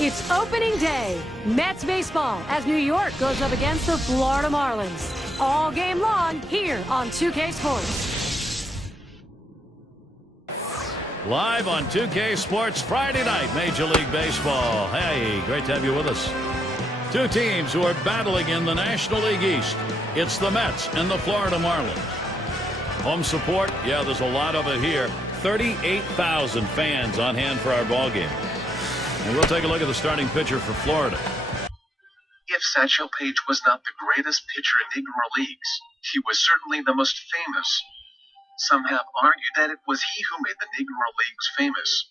It's opening day. Mets baseball as New York goes up against the Florida Marlins. All game long here on 2K Sports. Live on 2K Sports Friday night, Major League Baseball. Hey, great to have you with us. Two teams who are battling in the National League East. It's the Mets and the Florida Marlins. Home support, yeah, there's a lot of it here. 38,000 fans on hand for our ball game. And we'll take a look at the starting pitcher for Florida. If Satchel Paige was not the greatest pitcher in Negro Leagues, he was certainly the most famous. Some have argued that it was he who made the Negro Leagues famous.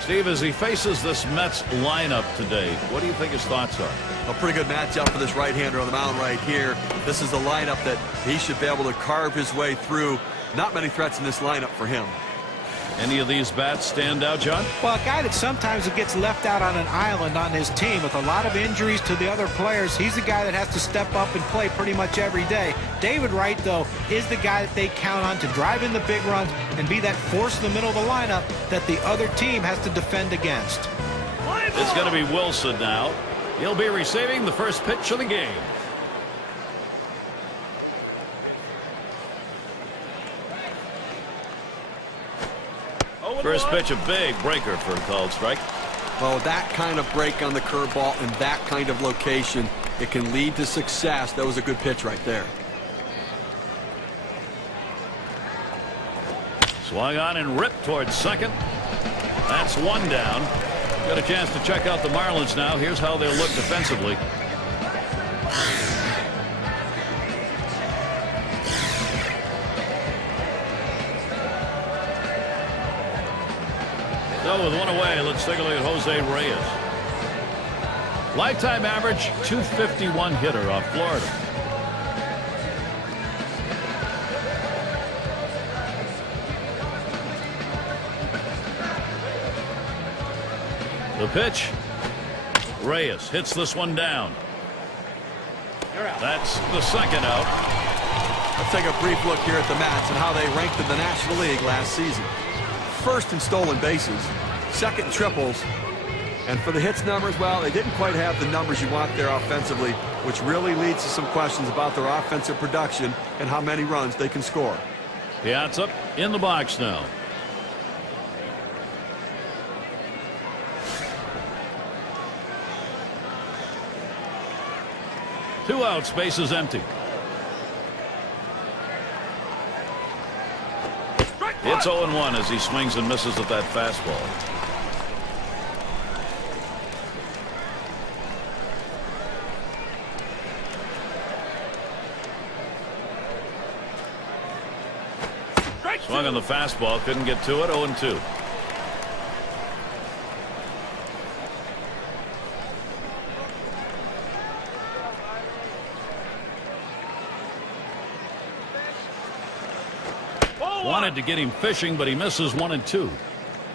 Steve, as he faces this Mets lineup today, what do you think his thoughts are? A pretty good matchup for this right-hander on the mound right here. This is a lineup that he should be able to carve his way through. Not many threats in this lineup for him. Any of these bats stand out, John? Well, a guy that sometimes gets left out on an island on his team with a lot of injuries to the other players. He's the guy that has to step up and play pretty much every day. David Wright, though, is the guy that they count on to drive in the big runs and be that force in the middle of the lineup that the other team has to defend against. It's going to be Wilson now. He'll be receiving the first pitch of the game. First pitch, a big breaker for a called strike. Well, that kind of break on the curveball and that kind of location, it can lead to success. That was a good pitch right there. Swung on and ripped towards second. That's one down. Got a chance to check out the Marlins now. Here's how they'll look defensively. So with one away, let's take a look at Jose Reyes. Lifetime average, 251 hitter off Florida. The pitch. Reyes hits this one down. That's the second out. Let's take a brief look here at the Mets and how they ranked in the National League last season. First in stolen bases, second in triples, and for the hits numbers, well, they didn't quite have the numbers you want there offensively, which really leads to some questions about their offensive production and how many runs they can score. Piazza in the box now. Two outs, bases empty. It's 0-1 as he swings and misses at that fastball. Swung on the fastball, couldn't get to it. 0-2. Wanted to get him fishing, but he misses 1-2.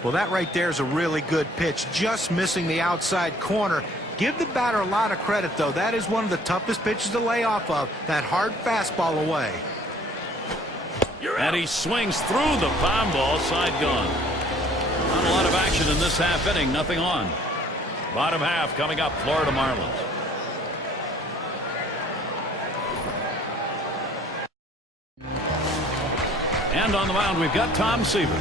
Well, that right there is a really good pitch, just missing the outside corner. Give the batter a lot of credit, though. That is one of the toughest pitches to lay off of, that hard fastball away. And he swings through the foul ball, side gone. Not a lot of action in this half inning, nothing on. Bottom half coming up, Florida Marlins. And on the mound, we've got Tom Seaver.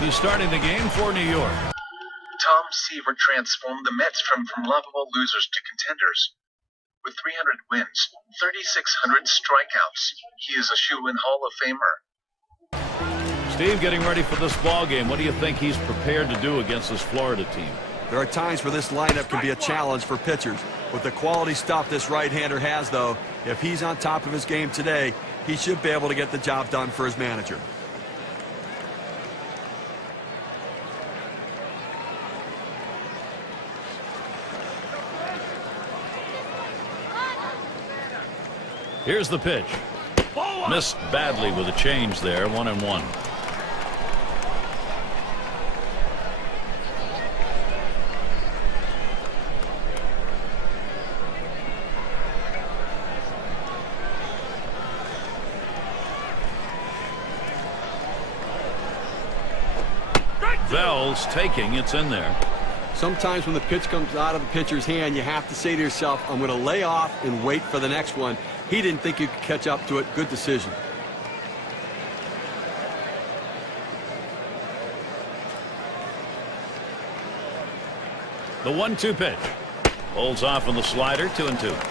He's starting the game for New York. Tom Seaver transformed the Mets from lovable losers to contenders. With 300 wins, 3,600 strikeouts, he is a shoe-in Hall of Famer. Steve, getting ready for this ball game, what do you think he's prepared to do against this Florida team? There are times where this lineup can be a challenge for pitchers. With the quality stuff this right-hander has, though, if he's on top of his game today, he should be able to get the job done for his manager. Here's the pitch. Missed badly with a change there, 1-1. Bell's taking, it's in there. Sometimes when the pitch comes out of the pitcher's hand, you have to say to yourself, I'm going to lay off and wait for the next one. He didn't think you could catch up to it. Good decision. The 1-2 pitch. Holds off on the slider, 2-2.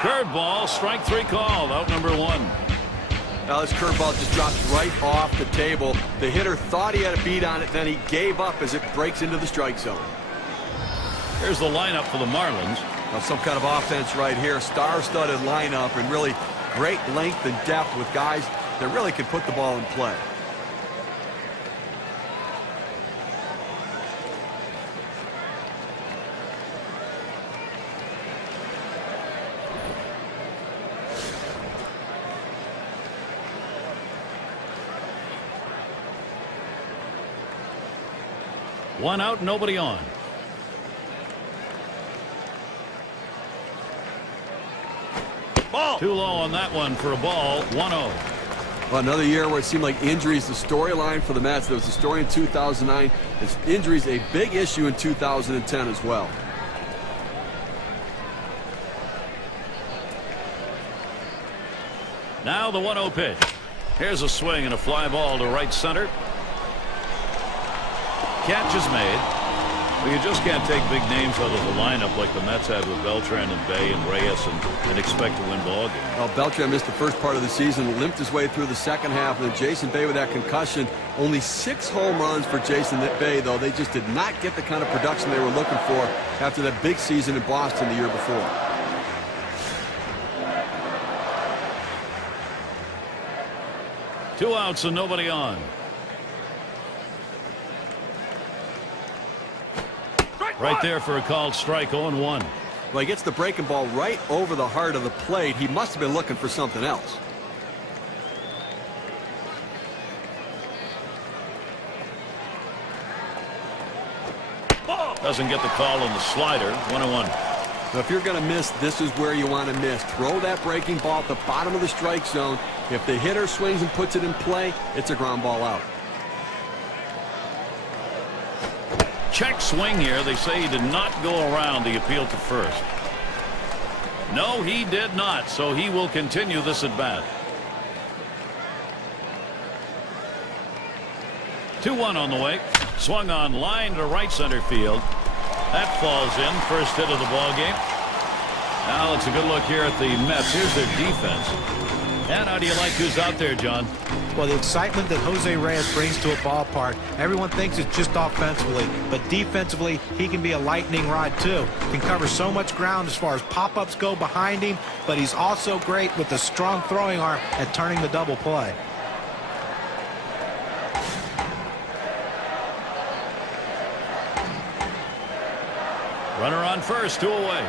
Curveball, strike 3 called, out number 1. Now this curveball just drops right off the table. The hitter thought he had a beat on it, then he gave up as it breaks into the strike zone. Here's the lineup for the Marlins. Now some kind of offense right here. Star-studded lineup and really great length and depth with guys that really can put the ball in play. One out, nobody on. Ball. Too low on that one for a ball. 1-0. Well, another year where it seemed like injuries, the storyline for the Mets. There was a story in 2009. Injuries a big issue in 2010 as well. Now the 1-0 pitch. Here's a swing and a fly ball to right center. Catch is made. Well, you just can't take big names out of the lineup like the Mets had with Beltran and Bay and Reyes and expect to win ball games. Well, Beltran missed the first part of the season, limped his way through the second half, and then Jason Bay with that concussion. Only 6 home runs for Jason Bay, though. They just did not get the kind of production they were looking for after that big season in Boston the year before. Two outs and nobody on. Right there for a called strike, 0-1. Well, he gets the breaking ball right over the heart of the plate. He must have been looking for something else. Doesn't get the call on the slider, 1-1. Now, if you're going to miss, this is where you want to miss. Throw that breaking ball at the bottom of the strike zone. If the hitter swings and puts it in play, it's a ground ball out. Check swing here. They say he did not go around the appeal to first. No, he did not, so he will continue this at bat. 2-1 on the way. Swung on line to right center field. That falls in. First hit of the ball game. Now it's a good look here at the Mets. Here's their defense. And how do you like who's out there, John? Well, the excitement that Jose Reyes brings to a ballpark, everyone thinks it's just offensively, but defensively, he can be a lightning rod too. Can cover so much ground as far as pop-ups go behind him, but he's also great with a strong throwing arm at turning the double play. Runner on first, 2 away.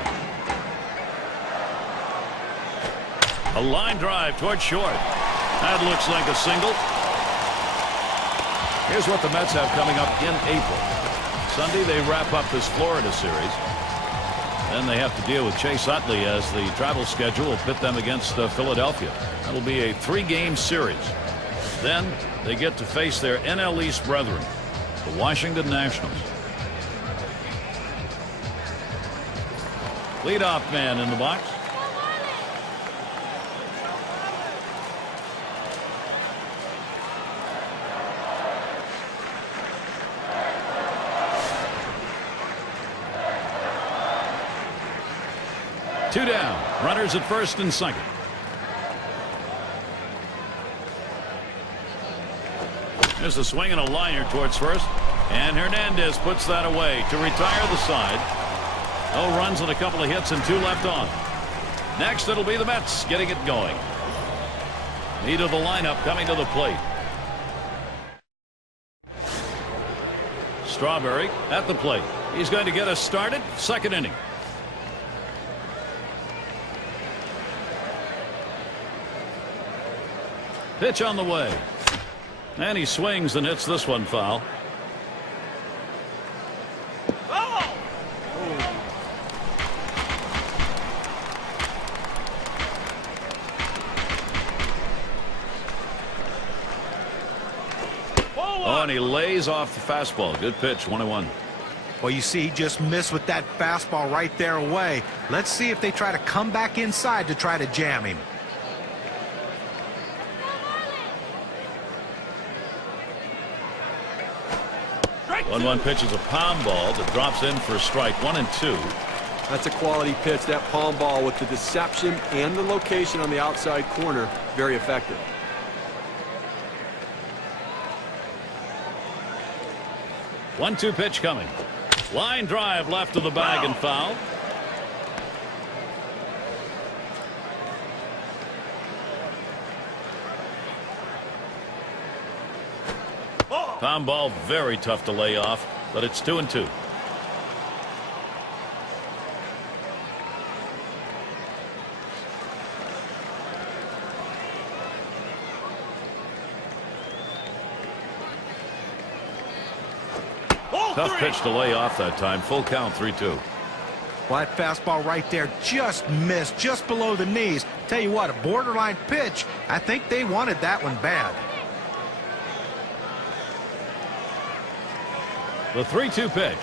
A line drive towards short. That looks like a single. Here's what the Mets have coming up in April. Sunday they wrap up this Florida series. Then they have to deal with Chase Utley as the travel schedule will pit them against Philadelphia. That'll be a 3-game series. Then they get to face their NL East brethren, the Washington Nationals. Leadoff man in the box. Two down. Runners at first and second. There's a swing and a liner towards first. And Hernandez puts that away to retire the side. No runs and a couple of hits and 2 left on. Next it'll be the Mets getting it going. Need of the lineup coming to the plate. Strawberry at the plate. He's going to get us started. Second inning. Pitch on the way. And he swings and hits this one foul. Oh, and he lays off the fastball. Good pitch, 1-1. Well, you see, he just missed with that fastball right there away. Let's see if they try to come back inside to try to jam him. Strike 1 pitch is a palm ball that drops in for a strike. 1-2. That's a quality pitch. That palm ball with the deception and the location on the outside corner, very effective. One-two pitch coming. Line drive left of the bag and foul. Palm ball very tough to lay off, but it's 2-2. Tough pitch to lay off that time. Full count, 3-2. Well, that fastball right there just missed, just below the knees. Tell you what, a borderline pitch. I think they wanted that one bad. The 3-2 pitch.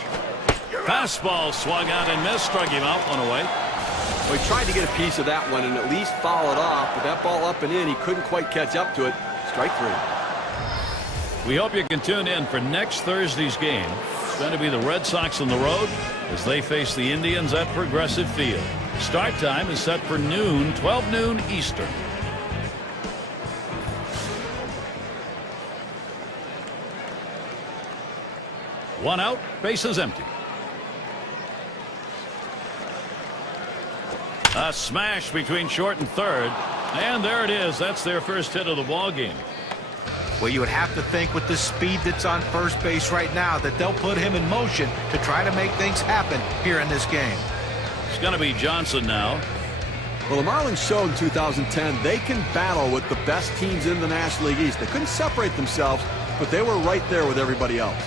Fastball swung out and missed. Struck him out, 1 away. Well, he tried to get a piece of that one and at least foul it off, but that ball up and in, he couldn't quite catch up to it. Strike 3. We hope you can tune in for next Thursday's game. It's going to be the Red Sox on the road as they face the Indians at Progressive Field. Start time is set for noon, 12 noon Eastern. One out, bases empty. A smash between short and third, and there it is. That's their first hit of the ball game. Well, you would have to think with the speed that's on first base right now that they'll put him in motion to try to make things happen here in this game. It's going to be Johnson now. Well, the Marlins showed in 2010 they can battle with the best teams in the National League East. They couldn't separate themselves, but they were right there with everybody else.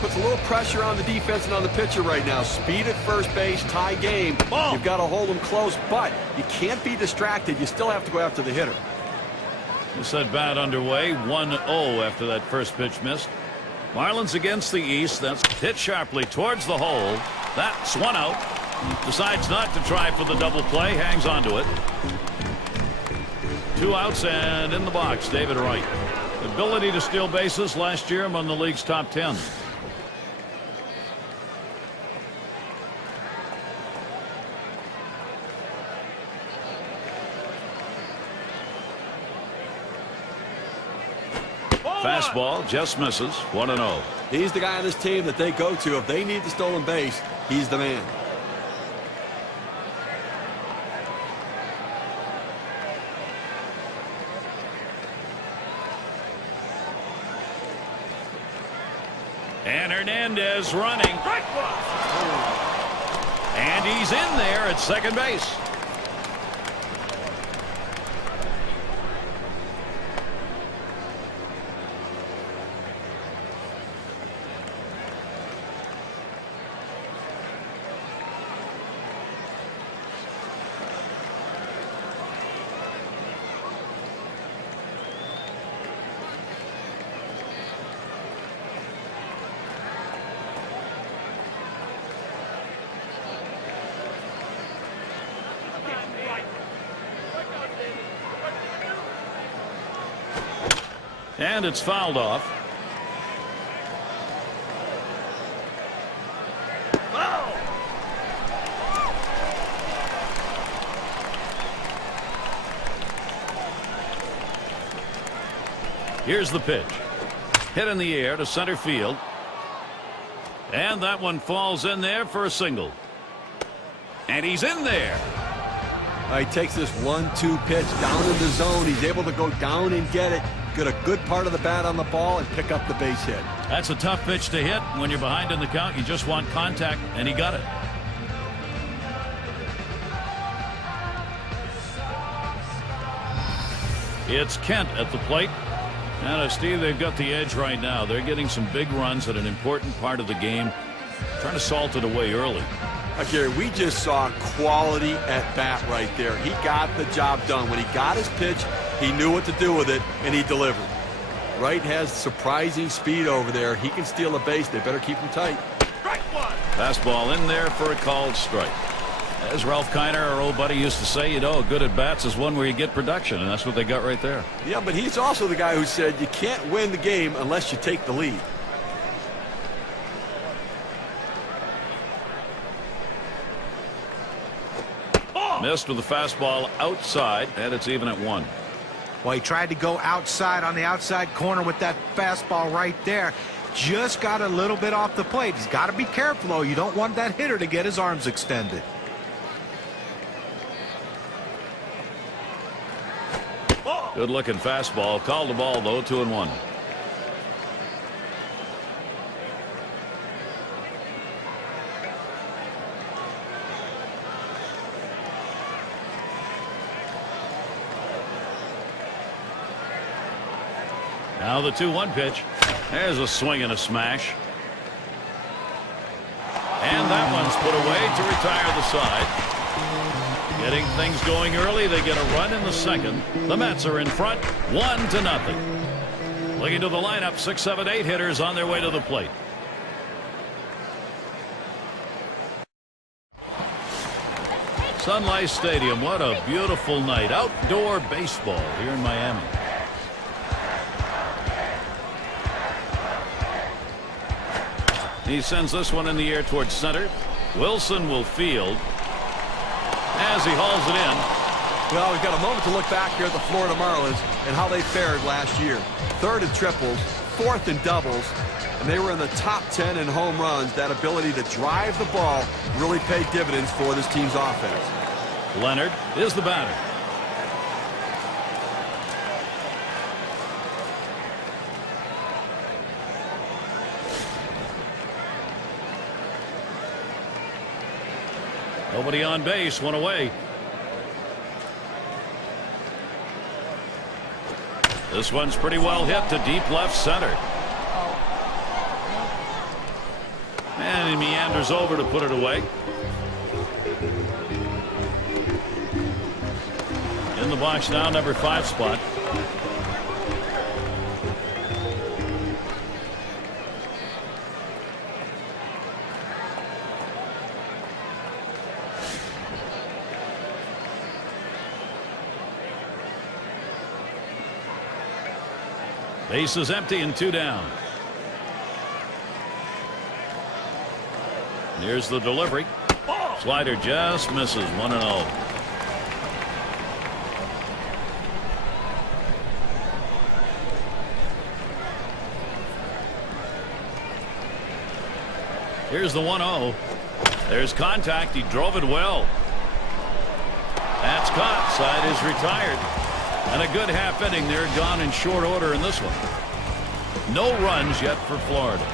Puts a little pressure on the defense and on the pitcher right now. Speed at first base, tie game. You've got to hold them close, but you can't be distracted. You still have to go after the hitter. This at bat underway, 1-0 after that first pitch missed. Marlins against the East. That's hit sharply towards the hole. That's 1 out. Decides not to try for the double play. Hangs onto it. 2 outs and in the box, David Wright. Ability to steal bases last year among the league's top 10. Fastball just misses. 1-0. He's the guy on this team that they go to. If they need the stolen base, he's the man. And Hernandez running. And he's in there at second base. And it's fouled off. Here's the pitch. Hit in the air to center field. And that one falls in there for a single. And he's in there. He takes this 1-2 pitch down in the zone. He's able to go down and get it. Get a good part of the bat on the ball and pick up the base hit. That's a tough pitch to hit. When you're behind in the count, you just want contact, and he got it. It's Kent at the plate. And Steve, they've got the edge right now. They're getting some big runs at an important part of the game, trying to salt it away early. Gary, we just saw quality at bat right there. He got the job done. When he got his pitch, he knew what to do with it, and he delivered. Wright has surprising speed over there. He can steal a base. They better keep him tight. Fastball in there for a called strike. As Ralph Kiner, our old buddy, used to say, you know, good at bats is one where you get production, and that's what they got right there. Yeah, but he's also the guy who said you can't win the game unless you take the lead. Missed with the fastball outside, and it's even at 1. Well, he tried to go outside on the outside corner with that fastball right there. Just got a little bit off the plate. He's got to be careful, though. You don't want that hitter to get his arms extended. Good looking fastball. Called the ball, though, 2-1. Now the 2-1 pitch. There's a swing and a smash. And that one's put away to retire the side. Getting things going early. They get a run in the second. The Mets are in front, 1-0. Looking to the lineup, 6, 7, 8 hitters on their way to the plate. Sun Life Stadium, what a beautiful night. Outdoor baseball here in Miami. He sends this one in the air towards center. Wilson will field as he hauls it in. Well, we've got a moment to look back here at the Florida Marlins and how they fared last year. 3rd in triples, 4th in doubles, and they were in the top 10 in home runs. That ability to drive the ball really paid dividends for this team's offense. Leonard is the batter. Nobody on base, one away. This one's pretty well hit to deep left center. And he meanders over to put it away. In the box now, number 5 spot. Base is empty and 2 down. Here's the delivery. Slider just misses, 1-0. Here's the 1-0. There's contact. He drove it well. That's caught. Side is retired. And a good half inning. They're gone in short order in this one. No runs yet for Florida.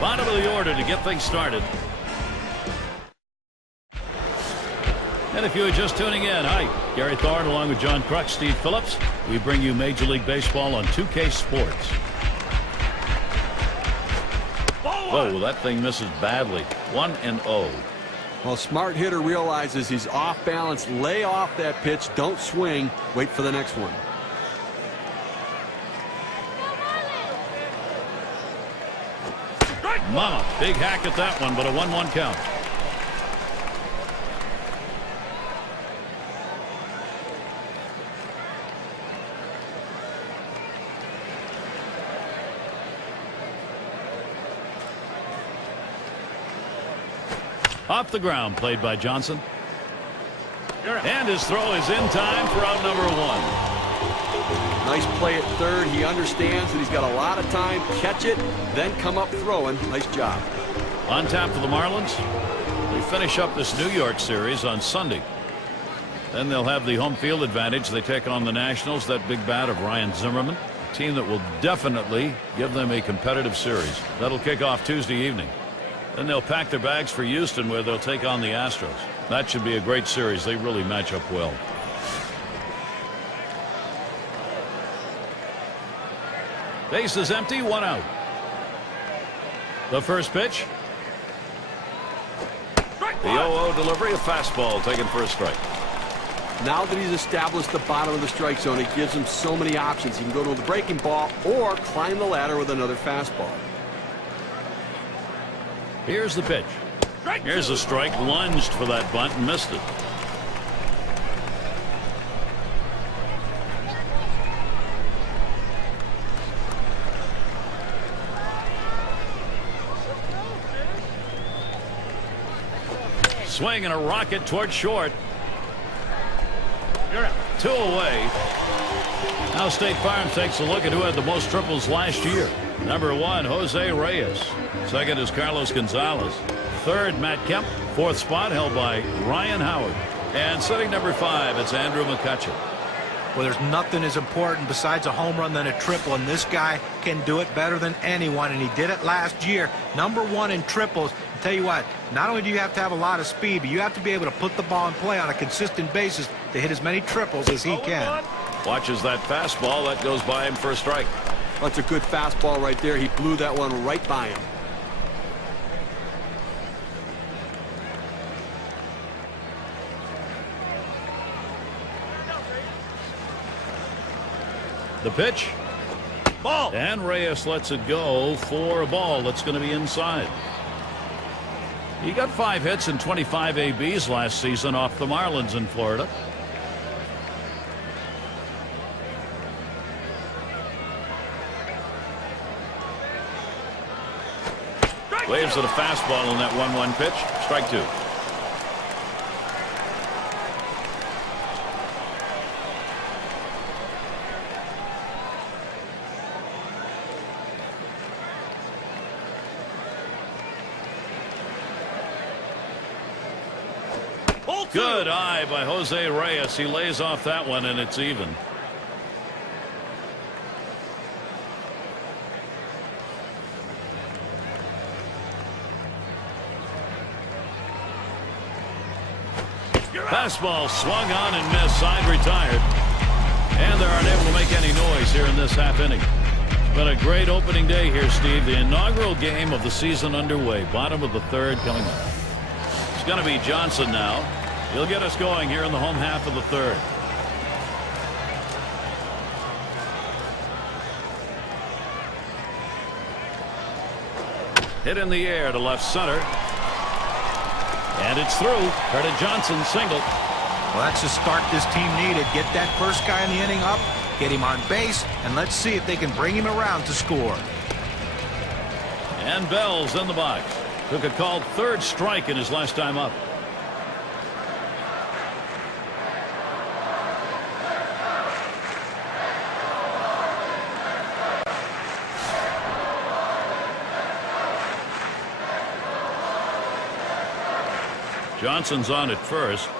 Bottom of the order to get things started. And if you are just tuning in, hi, Gary Thorne along with John Crux, Steve Phillips. We bring you Major League Baseball on 2K Sports. Whoa, that thing misses badly. 1-0. Well, smart hitter realizes he's off balance. Lay off that pitch. Don't swing. Wait for the next one. Mama, big hack at that one, but a 1-1 count. Off the ground, played by Johnson. And his throw is in time for out number 1. Nice play at third. He understands that he's got a lot of time. Catch it, then come up throwing. Nice job. On tap for the Marlins. They finish up this New York series on Sunday. Then they'll have the home field advantage. They take on the Nationals. That big bat of Ryan Zimmerman. A team that will definitely give them a competitive series. That'll kick off Tuesday evening. Then they'll pack their bags for Houston, where they'll take on the Astros. That should be a great series. They really match up well. Base is empty, 1 out. The first pitch. The 0-0 delivery, a fastball taken for a strike. Now that he's established the bottom of the strike zone, it gives him so many options. He can go to the breaking ball or climb the ladder with another fastball. Here's the pitch. Here's a strike, lunged for that bunt and missed it. Swing and a rocket toward short. 2 away. Now State Farm takes a look at who had the most triples last year. Number 1, Jose Reyes. Second is Carlos Gonzalez. Third, Matt Kemp. Fourth spot held by Ryan Howard. And sitting number 5, it's Andrew McCutcheon. Well, there's nothing as important besides a home run than a triple, and this guy can do it better than anyone, and he did it last year. Number 1 in triples. I'll tell you what, not only do you have to have a lot of speed, but you have to be able to put the ball in play on a consistent basis to hit as many triples as he can. Watches that fastball. That goes by him for a strike. That's a good fastball right there. He blew that one right by him. The pitch. Ball. And Reyes lets it go for a ball that's going to be inside. He got 5 hits and 25 ABs last season off the Marlins in Florida. Waves at a fastball in that 1-1 pitch. Strike 2. Good eye by Jose Reyes. He lays off that one, and it's even. Fastball swung on and missed. Side retired. And they aren't able to make any noise here in this half inning. It's been a great opening day here, Steve. The inaugural game of the season underway. Bottom of the 3rd coming up. It's going to be Johnson now. He'll get us going here in the home half of the 3rd. Hit in the air to left center. And it's through. Curtis Johnson single. Well, that's the start this team needed. Get that first guy in the inning up, get him on base, and let's see if they can bring him around to score. And Bell's in the box. Took a called 3rd strike in his last time up. Johnson's on at first.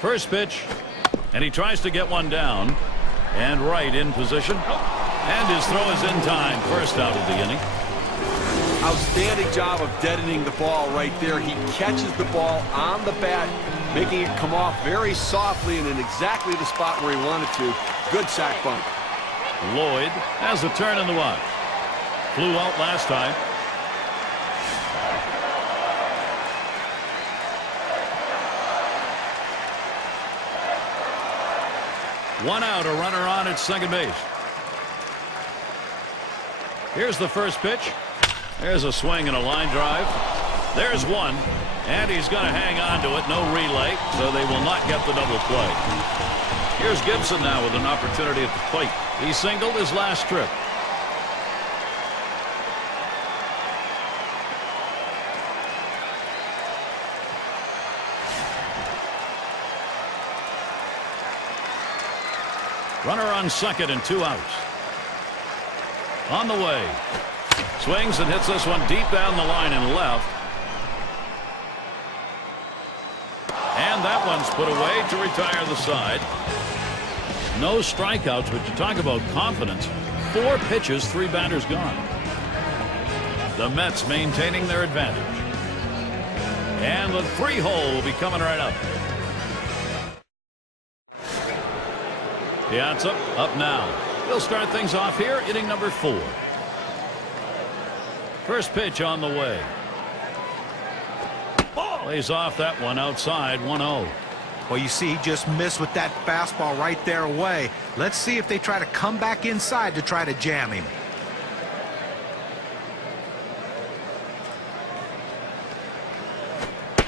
First pitch, and he tries to get one down. And right in position. And his throw is in time. First out of the inning. Outstanding job of deadening the ball right there. He catches the ball on the bat, making it come off very softly and in exactly the spot where he wanted to. Good sack bunt. Lloyd has a turn in the box. Flew out last time. One out, a runner on at second base. Here's the first pitch. There's a swing and a line drive. There's one, and he's going to hang on to it. No relay, so they will not get the double play. Here's Gibson now with an opportunity at the plate. He singled his last trip. Runner on second and 2 outs. On the way. Swings and hits this one deep down the line and left. And that one's put away to retire the side. No strikeouts, but you talk about confidence. 4 pitches, 3 batters gone. The Mets maintaining their advantage. And the 3-hole will be coming right up. Piazza up now. He'll start things off here, inning number 4. First pitch on the way. Lays off that one outside, 1-0. Well, you see, he just missed with that fastball right there away. Let's see if they try to come back inside to try to jam him.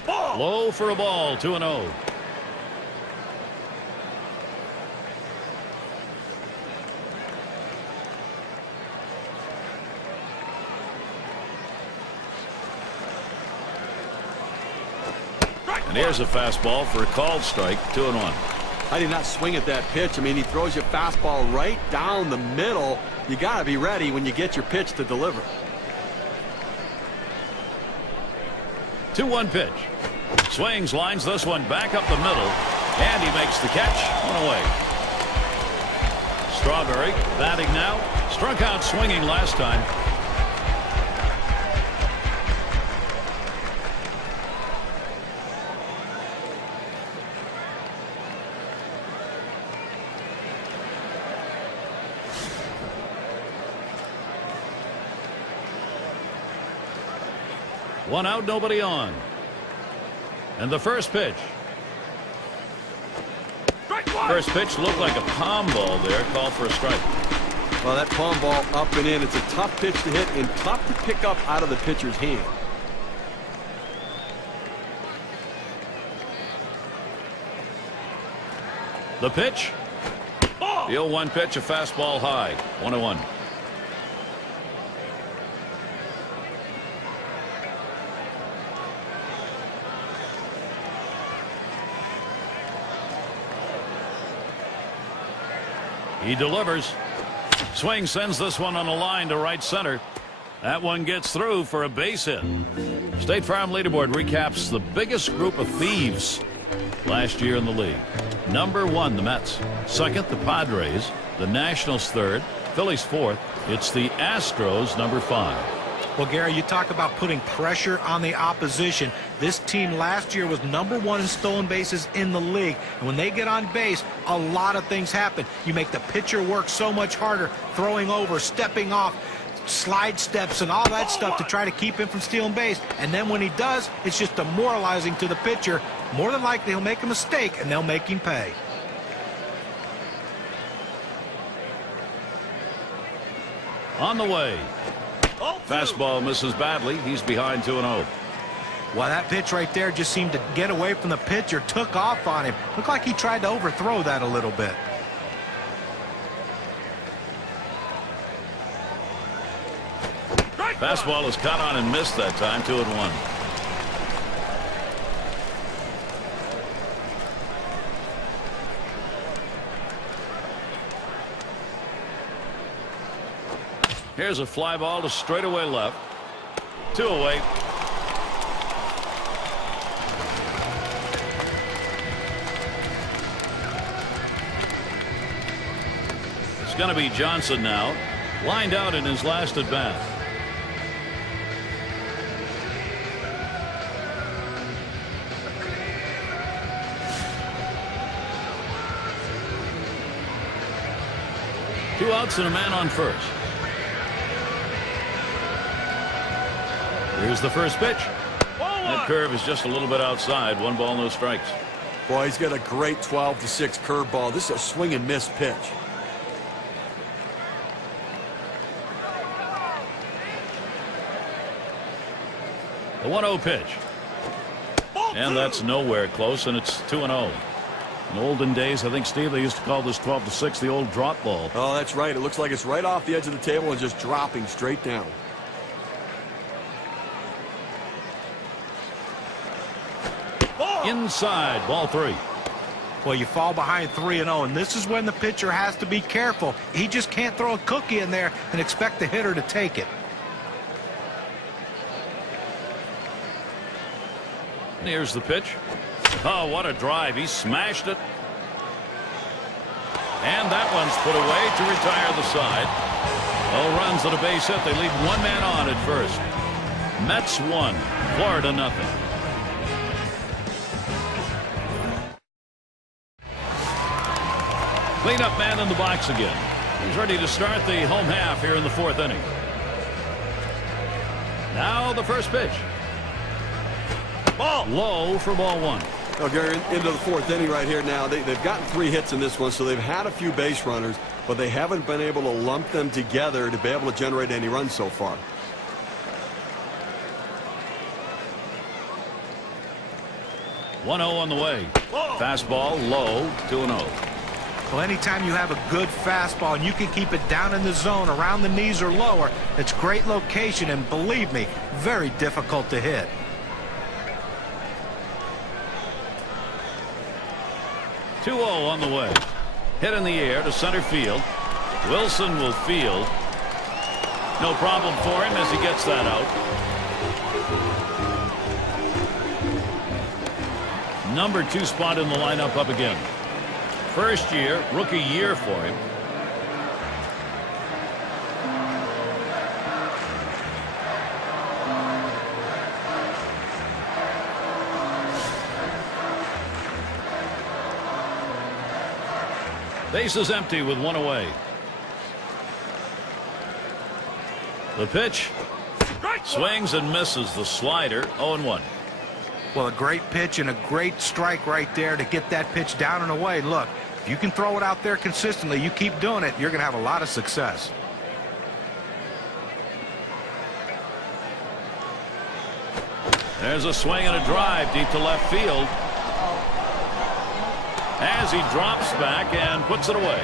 Low for a ball, 2-0. And here's a fastball for a called strike, 2-1. I did not swing at that pitch. I mean, he throws your fastball right down the middle. You got to be ready when you get your pitch to deliver. 2-1 pitch. Swings, lines this one back up the middle, and he makes the catch. 1 away. Strawberry batting now. Struck out swinging last time. One out, nobody on. And the first pitch. First pitch looked like a palm ball there. Called for a strike. Well, that palm ball up and in. It's a tough pitch to hit and tough to pick up out of the pitcher's hand. The pitch. The 0-1 pitch, a fastball high. 1-1. He delivers. Swing sends this one on a line to right center. That one gets through for a base hit. State Farm leaderboard recaps the biggest group of thieves last year in the league. Number 1, the Mets. Second, the Padres. The Nationals third. Phillies fourth. It's the Astros, number 5. Well, Gary, you talk about putting pressure on the opposition. This team last year was number 1 in stolen bases in the league. And when they get on base, a lot of things happen. You make the pitcher work so much harder, throwing over, stepping off, slide steps, and all that stuff to try to keep him from stealing base. And then when he does, it's just demoralizing to the pitcher. More than likely, he'll make a mistake, and they'll make him pay. On the way. Fastball misses badly. He's behind 2-0. Well, that pitch right there just seemed to get away from the pitcher, took off on him. Looked like he tried to overthrow that a little bit. Fastball is caught on and missed that time. 2-1. Here's a fly ball to straightaway left. 2 away. It's going to be Johnson now. Lined out in his last at bat. Two outs and a man on first. Here's the first pitch. That curve is just a little bit outside. 1 ball, no strikes. Boy, he's got a great 12-6 curveball. This is a swing and miss pitch. The 1-0 pitch. And that's nowhere close, and it's 2-0. In olden days, I think, Steve, they used to call this 12-6 the old drop ball. Oh, that's right. It looks like it's right off the edge of the table and just dropping straight down. Inside, ball 3. Well, you fall behind 3-0, and this is when the pitcher has to be careful. He just can't throw a cookie in there and expect the hitter to take it. And here's the pitch. Oh, what a drive. He smashed it. And that one's put away to retire the side. No runs and a base hit. They leave 1 man on at first. Mets 1, Florida nothing. Cleanup man in the box again. He's ready to start the home half here in the 4th inning. Now the first pitch. Ball low for ball 1. Well, Gary, into the 4th inning right here now. They've gotten 3 hits in this one, so they've had a few base runners, but they haven't been able to lump them together to be able to generate any runs so far. One 0 on the way. Fastball low, 2-0. Well, anytime you have a good fastball and you can keep it down in the zone around the knees or lower, it's great location, and believe me, very difficult to hit. Two 0 on the way. Hit in the air to center field. Wilson will field. No problem for him as he gets that out. Number 2 spot in the lineup up again. First year, rookie year for him. Base is empty with 1 away. The pitch. Swings and misses the slider. 0-1. Well, a great pitch and a great strike right there to get that pitch down and away. Look, if you can throw it out there consistently, you keep doing it, you're going to have a lot of success. There's a swing and a drive deep to left field. As he drops back and puts it away.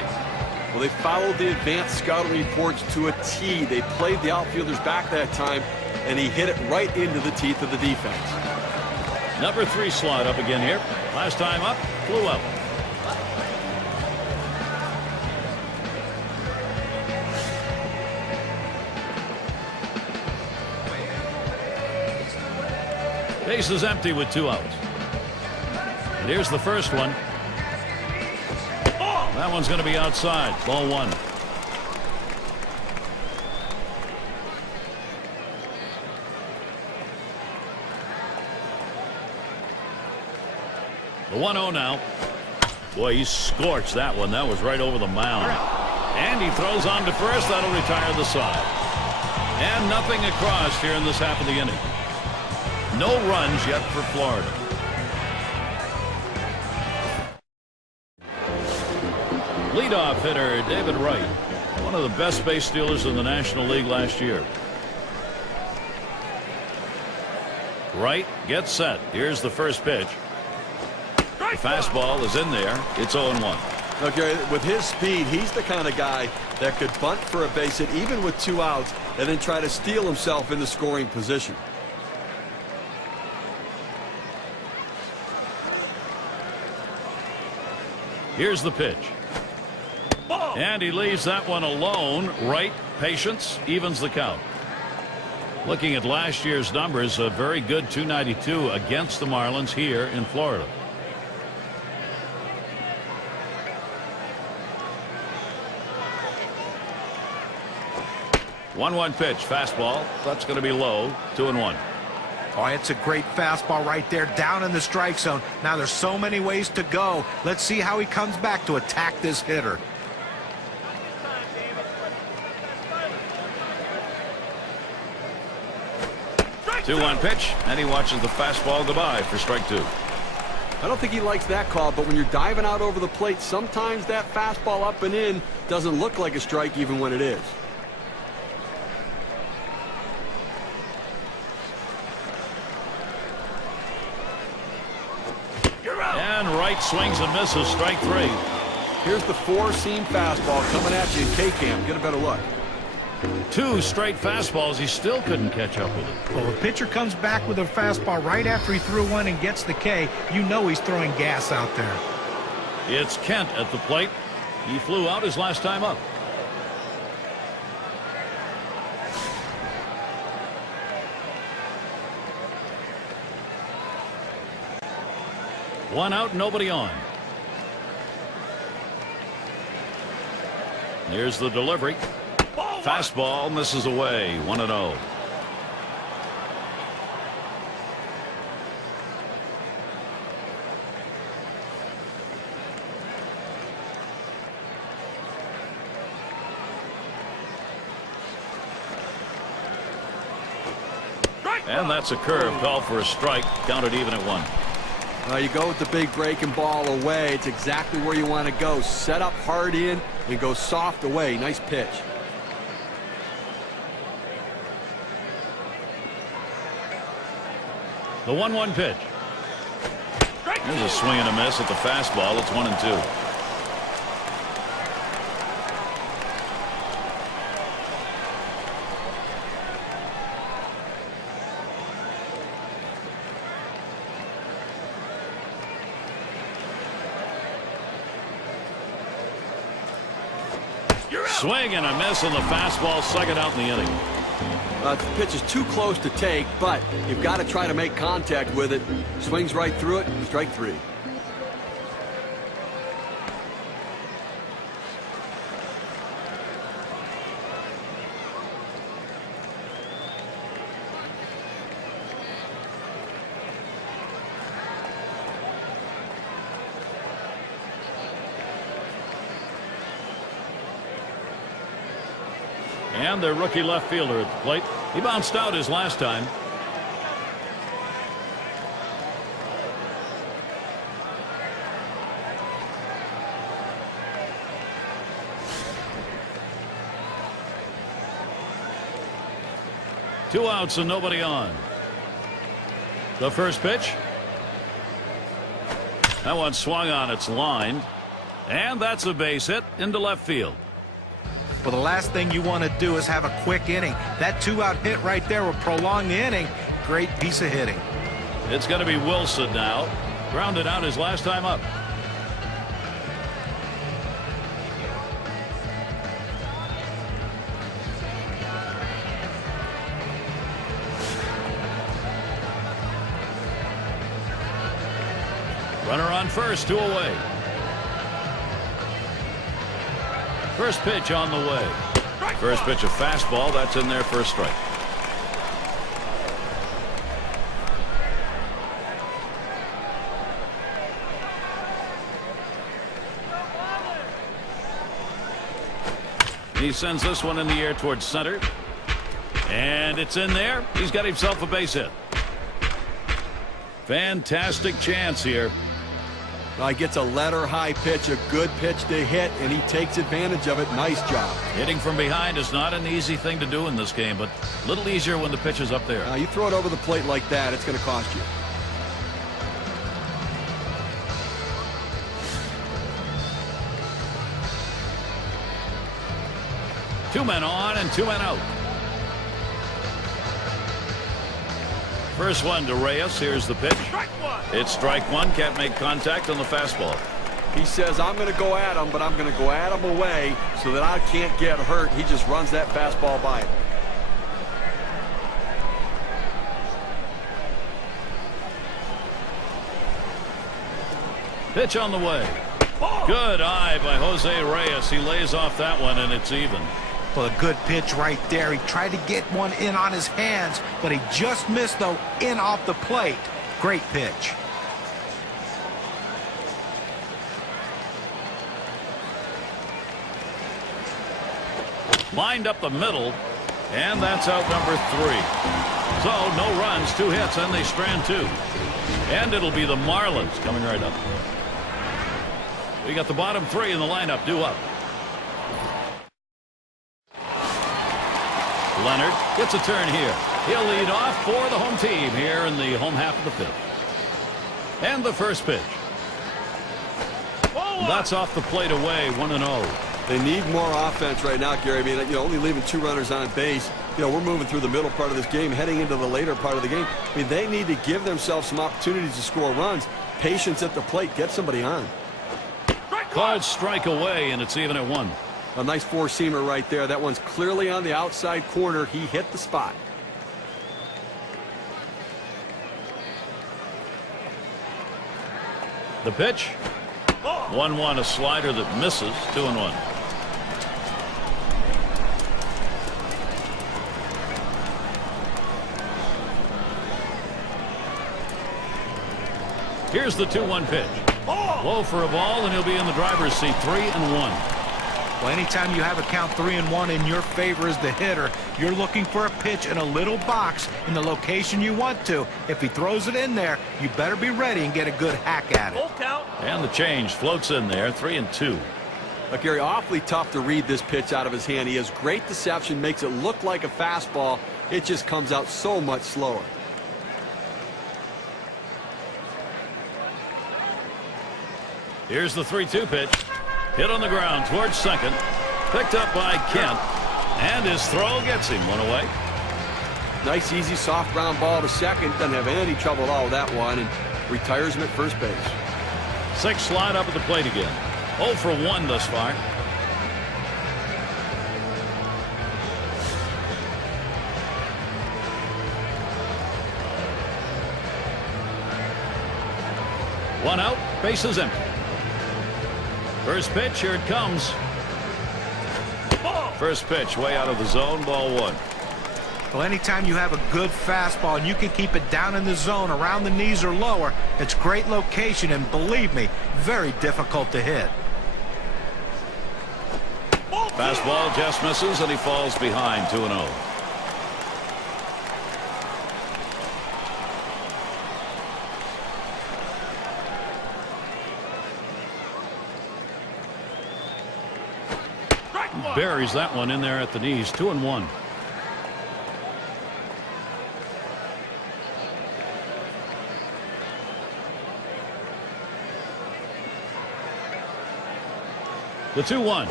Well, they followed the advanced scouting reports to a T. They played the outfielders back that time, and he hit it right into the teeth of the defense. Number 3 slot up again here. Last time up, flew out. Base is empty with 2 outs. And here's the first one. That one's going to be outside. Ball 1. The 1-0 now. Boy, he scorched that one. That was right over the mound. And he throws on to first. That'll retire the side. And nothing across here in this half of the inning. No runs yet for Florida. Leadoff hitter David Wright, one of the best base stealers in the National League last year. Wright gets set. Here's the first pitch. The fastball is in there. It's 0-1. Okay, with his speed, he's the kind of guy that could bunt for a base hit even with 2 outs and then try to steal himself into scoring position. Here's the pitch. And he leaves that one alone. Right, patience, evens the count. Looking at last year's numbers, a very good .292 against the Marlins here in Florida. One pitch, fastball. That's going to be low. 2-1. Oh, it's a great fastball right there down in the strike zone. Now there's so many ways to go. Let's see how he comes back to attack this hitter. 2-1 pitch, and he watches the fastball goodbye for strike 2. I don't think he likes that call, but when you're diving out over the plate, sometimes that fastball up and in doesn't look like a strike even when it is. And Wright swings and misses, strike 3. Here's the 4-seam fastball coming at you in K-Cam. Get a better look. 2 straight fastballs. He still couldn't catch up with it. Well, the pitcher comes back with a fastball right after he threw one and gets the K. You know he's throwing gas out there. It's Kent at the plate. He flew out his last time up. One out, nobody on. Here's the delivery. Fastball misses away. 1-0. And that's a curve called for a strike. Counted even at 1. You go with the big breaking ball away. It's exactly where you want to go. Set up hard in and go soft away. Nice pitch. The 1-1 pitch. There's a swing and a miss at the fastball. It's 1-2. Swing and a miss on the fastball. Second out in the inning. The pitch is too close to take, but you've got to try to make contact with it. Swings right through it. Strike 3. And their rookie left fielder at the plate. He bounced out his last time. Two outs and nobody on. The first pitch. That one swung on. It's lined. And that's a base hit into left field. Well, the last thing you want to do is have a quick inning. That 2-out hit right there will prolong the inning. Great piece of hitting. It's going to be Wilson now. Grounded out his last time up. Runner on first, 2 away. First pitch on the way. First pitch a fastball. That's in there for a strike. He sends this one in the air towards center. And it's in there. He's got himself a base hit. Fantastic chance here. He gets a letter high pitch, a good pitch to hit, and he takes advantage of it. Nice job. Hitting from behind is not an easy thing to do in this game, but a little easier when the pitch is up there. You throw it over the plate like that, it's going to cost you. Two men on and 2 men out. First one to Reyes. Here's the pitch. It's strike 1. Can't make contact on the fastball. He says, I'm going to go at him, but I'm going to go at him away so that I can't get hurt. He just runs that fastball by him. Pitch on the way. Good eye by Jose Reyes. He lays off that one, and it's even. Well, a good pitch right there. He tried to get one in on his hands, but he just missed, though, in off the plate. Great pitch. Lined up the middle, and that's out number 3. So no runs, 2 hits, and they strand 2. And it'll be the Marlins coming right up. We got the bottom 3 in the lineup due up. Leonard gets a turn here. He'll lead off for the home team here in the home half of the 5th. And the first pitch. That's off the plate away, 1-0. They need more offense right now, Gary. I mean, only leaving 2 runners on base. We're moving through the middle part of this game, heading into the later part of the game. I mean, they need to give themselves some opportunities to score runs. Patience at the plate. Get somebody on. Called strike away, and it's even at 1. A nice 4-seamer right there. That one's clearly on the outside corner. He hit the spot. The pitch. 1-1, a slider that misses. 2-1. Here's the 2-1 pitch. Low for a ball, and he'll be in the driver's seat. 3-1. Well, anytime you have a count 3-1 in your favor as the hitter, you're looking for a pitch in a little box in the location you want to. If he throws it in there, you better be ready and get a good hack at it. Full count. And the change floats in there, 3-2. Look, Gary, awfully tough to read this pitch out of his hand. He has great deception, makes it look like a fastball. It just comes out so much slower. Here's the 3-2 pitch. Hit on the ground towards second. Picked up by Kent. And his throw gets him one away. Nice, easy, soft ground ball to second. Doesn't have any trouble at all with that one. And retires him at first base. 6 slide up at the plate again. 0 for 1 thus far. One out, bases empty. First pitch, here it comes. First pitch, way out of the zone, ball 1. Well, anytime you have a good fastball and you can keep it down in the zone around the knees or lower, it's great location and, believe me, very difficult to hit. Fastball just misses and he falls behind 2-0. Buries that one in there at the knees. 2-1. The 2-1.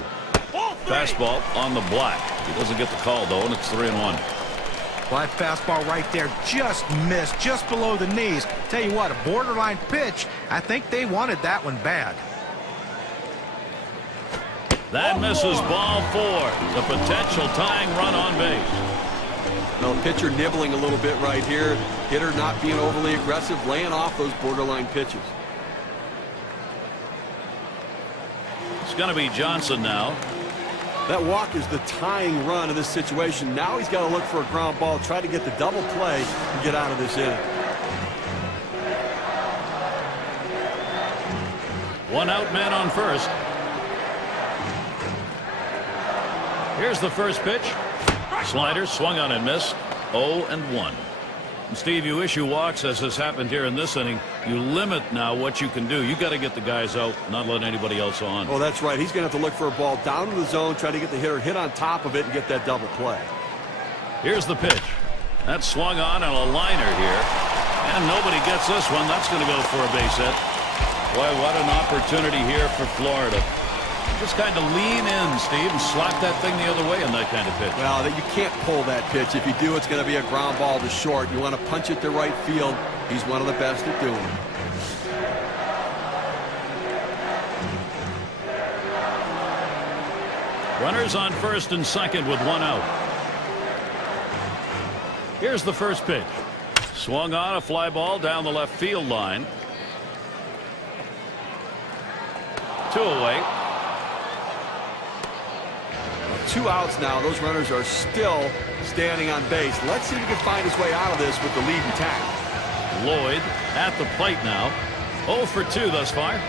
Fastball on the black. He doesn't get the call though, and it's 3-1. Well, that fastball right there just missed, just below the knees. Tell you what, a borderline pitch. I think they wanted that one bad. That misses, ball 4. The potential tying run on base. Well, pitcher nibbling a little bit right here. Hitter not being overly aggressive, laying off those borderline pitches. It's going to be Johnson now. That walk is the tying run in this situation. Now he's got to look for a ground ball, try to get the double play and get out of this inning. 1 out, man on first. Here's the first pitch. Slider swung on and missed. 0-1. And Steve, you issue walks, as has happened here in this inning. You limit now what you can do. You got to get the guys out, not let anybody else on. Oh, that's right. He's going to have to look for a ball down in the zone, try to get the hitter hit on top of it and get that double play. Here's the pitch. That's swung on and a liner here. And nobody gets this one. That's going to go for a base hit. Boy, what an opportunity here for Florida. Just kind of lean in, Steve, and slap that thing the other way in that kind of pitch. Well, you can't pull that pitch. If you do, it's going to be a ground ball to short. You want to punch it to right field. He's one of the best at doing it. Runners on first and second with 1 out. Here's the first pitch. Swung on, a fly ball down the left field line. 2 away. 2 outs now. Those runners are still standing on base. Let's see if he can find his way out of this with the lead intact. Lloyd at the plate now. 0 for 2 thus far.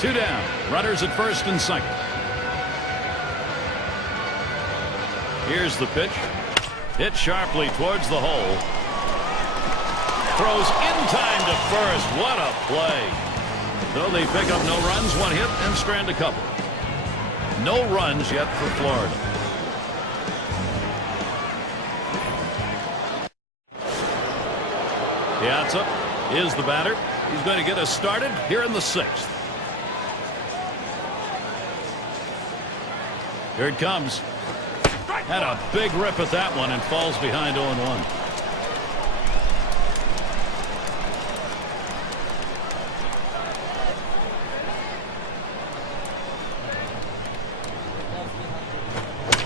Two down. Runners at first and second. Here's the pitch. Hit sharply towards the hole. Throws in time to first. What a play. So they pick up no runs, 1 hit, and strand a couple. No runs yet for Florida. Piazza is the batter. He's going to get us started here in the 6th. Here it comes. Had a big rip at that one and falls behind 0-1.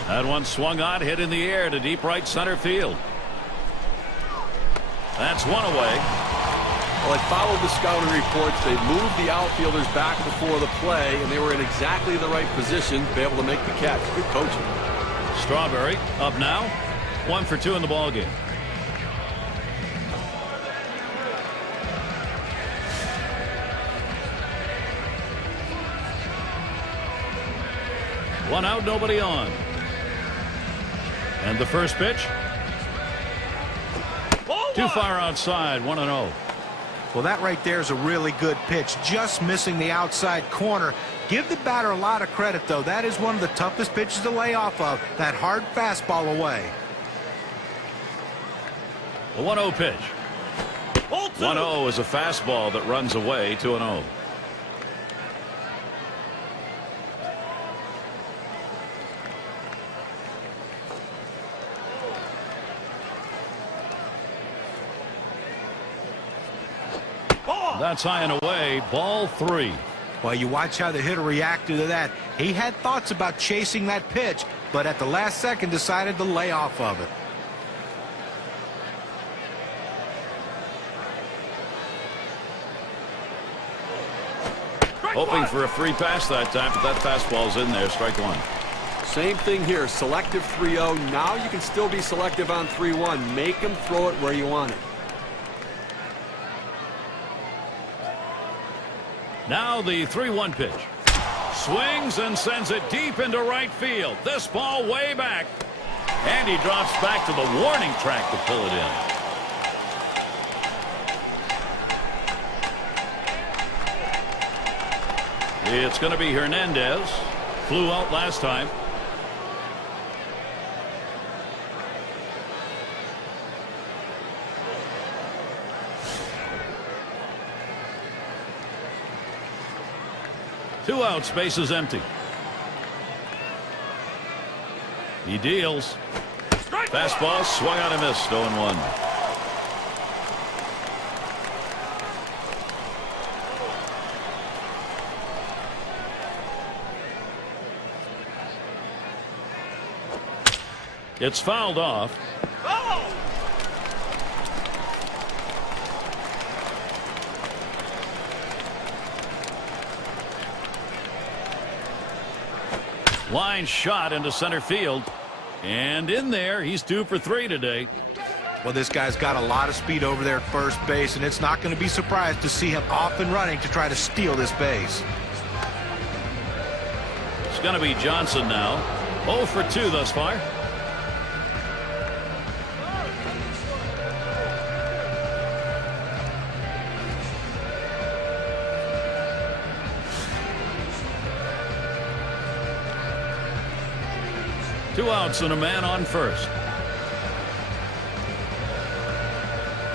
That one swung on, hit in the air to deep right center field. That's 1 away. Well, I followed the scouting reports. They moved the outfielders back before the play, and they were in exactly the right position to be able to make the catch. Good coaching. Strawberry up now. 1 for 2 in the ball game. One out, nobody on. And the first pitch. Too far outside, 1-0. Well, that right there is a really good pitch, just missing the outside corner. Give the batter a lot of credit, though. That is one of the toughest pitches to lay off of, that hard fastball away. The 1-0 pitch. 1-0 is a fastball that runs away, 2-0. That's high and away, ball 3. Well, you watch how the hitter reacted to that. He had thoughts about chasing that pitch, but at the last second decided to lay off of it. Hoping for a free pass that time, but that fastball's in there, strike 1. Same thing here, selective 3-0. Now you can still be selective on 3-1. Make him throw it where you want it. Now the 3-1 pitch. Swings and sends it deep into right field. This ball way back. And he drops back to the warning track to pull it in. It's going to be Hernandez. Flew out last time. Two outs, bases empty. He deals. Fastball swung out and missed. 0-1. It's fouled off. Line shot into center field. And in there, he's 2 for 3 today. Well, this guy's got a lot of speed over there at first base, and it's not going to be surprised to see him off and running to try to steal this base. It's going to be Johnson now. 0 for 2 thus far. Two outs and a man on first.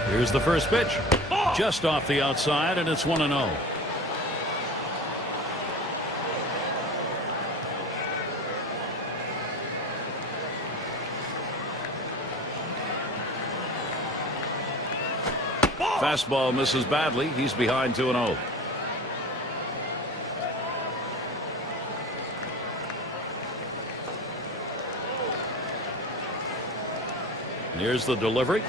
Here's the first pitch. Just off the outside, and it's 1-0. Fastball misses badly. He's behind 2-0. Here's the delivery.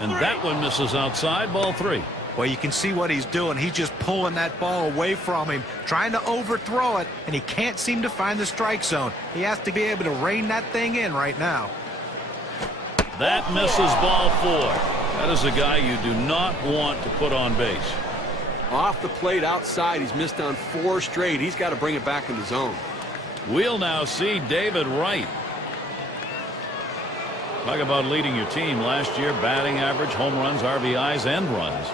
And that one misses outside, ball 3. Well, you can see what he's doing. He's just pulling that ball away from him, trying to overthrow it, and he can't seem to find the strike zone. He has to be able to rein that thing in right now. That misses ball 4. That is a guy you do not want to put on base. Off the plate outside, he's missed on 4 straight. He's got to bring it back in the zone. We'll now see David Wright. Talk about leading your team last year, batting average, home runs, RBIs, and runs.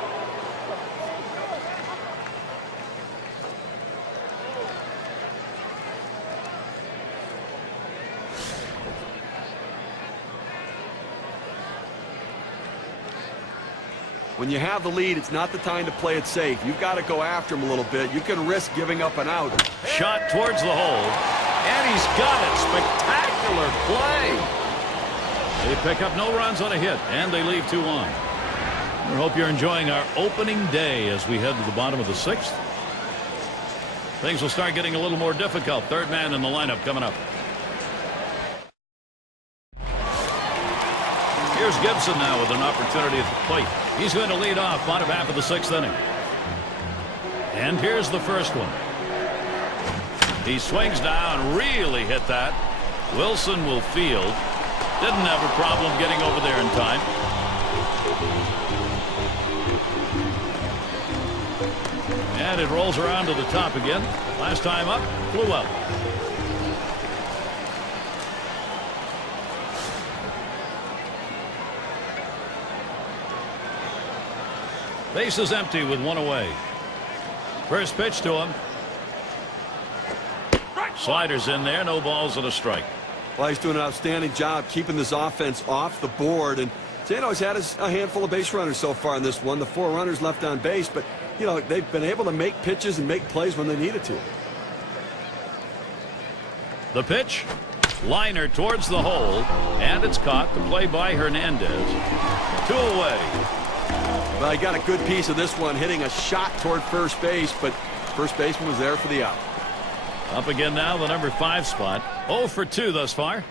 When you have the lead, it's not the time to play it safe. You've got to go after him a little bit. You can risk giving up an out. Shot towards the hole, and he's got it. Spectacular play. They pick up no runs on a hit, and they leave 2 on. We hope you're enjoying our opening day as we head to the bottom of the 6th. Things will start getting a little more difficult. Third man in the lineup coming up. Here's Gibson now with an opportunity at the plate. He's going to lead off bottom half of the 6th inning. And here's the first one. He swings down, really hit that. Wilson will field. Didn't have a problem getting over there in time. And it rolls around to the top again. Last time up, flew out. Base is empty with one away. First pitch to him. Sliders in there, no balls and a strike. Well, he's doing an outstanding job keeping this offense off the board. And Sano's had a handful of base runners so far in this one. The 4 runners left on base, but, you know, they've been able to make pitches and make plays when they needed to. The pitch. Liner towards the hole. And it's caught. The play by Hernandez. 2 away. Well, he got a good piece of this one, hitting a shot toward first base, but first baseman was there for the out. Up again now, the number 5 spot. 0 for 2 thus far.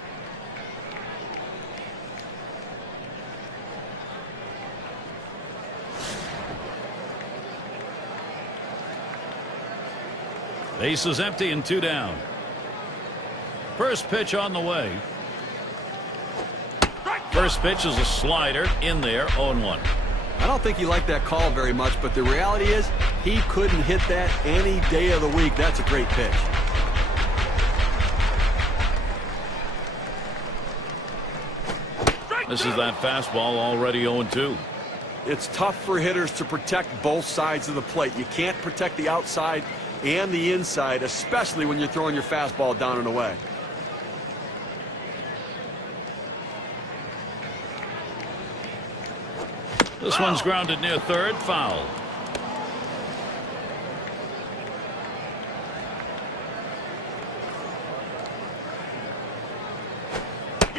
Base is empty and 2 down. First pitch on the way. First pitch is a slider in there, 0-1. I don't think he liked that call very much, but the reality is he couldn't hit that any day of the week. That's a great pitch. This is that fastball, already 0-2. It's tough for hitters to protect both sides of the plate. You can't protect the outside and the inside, especially when you're throwing your fastball down and away. This one's grounded near third, foul.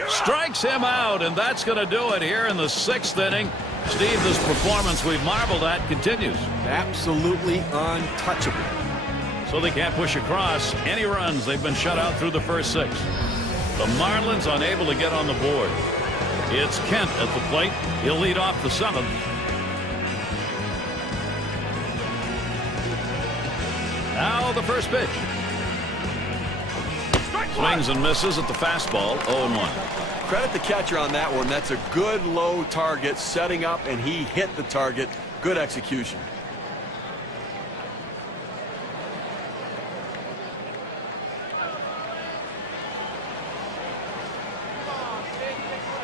Strikes him out, and that's going to do it here in the 6th inning. Steve, this performance we've marveled at continues. Absolutely untouchable. So they can't push across any runs. They've been shut out through the first 6. The Marlins unable to get on the board. It's Kent at the plate. He'll lead off the 7th. Now the first pitch. Swings and misses at the fastball, 0-1. Credit the catcher on that one. That's a good low target, setting up, and he hit the target. Good execution.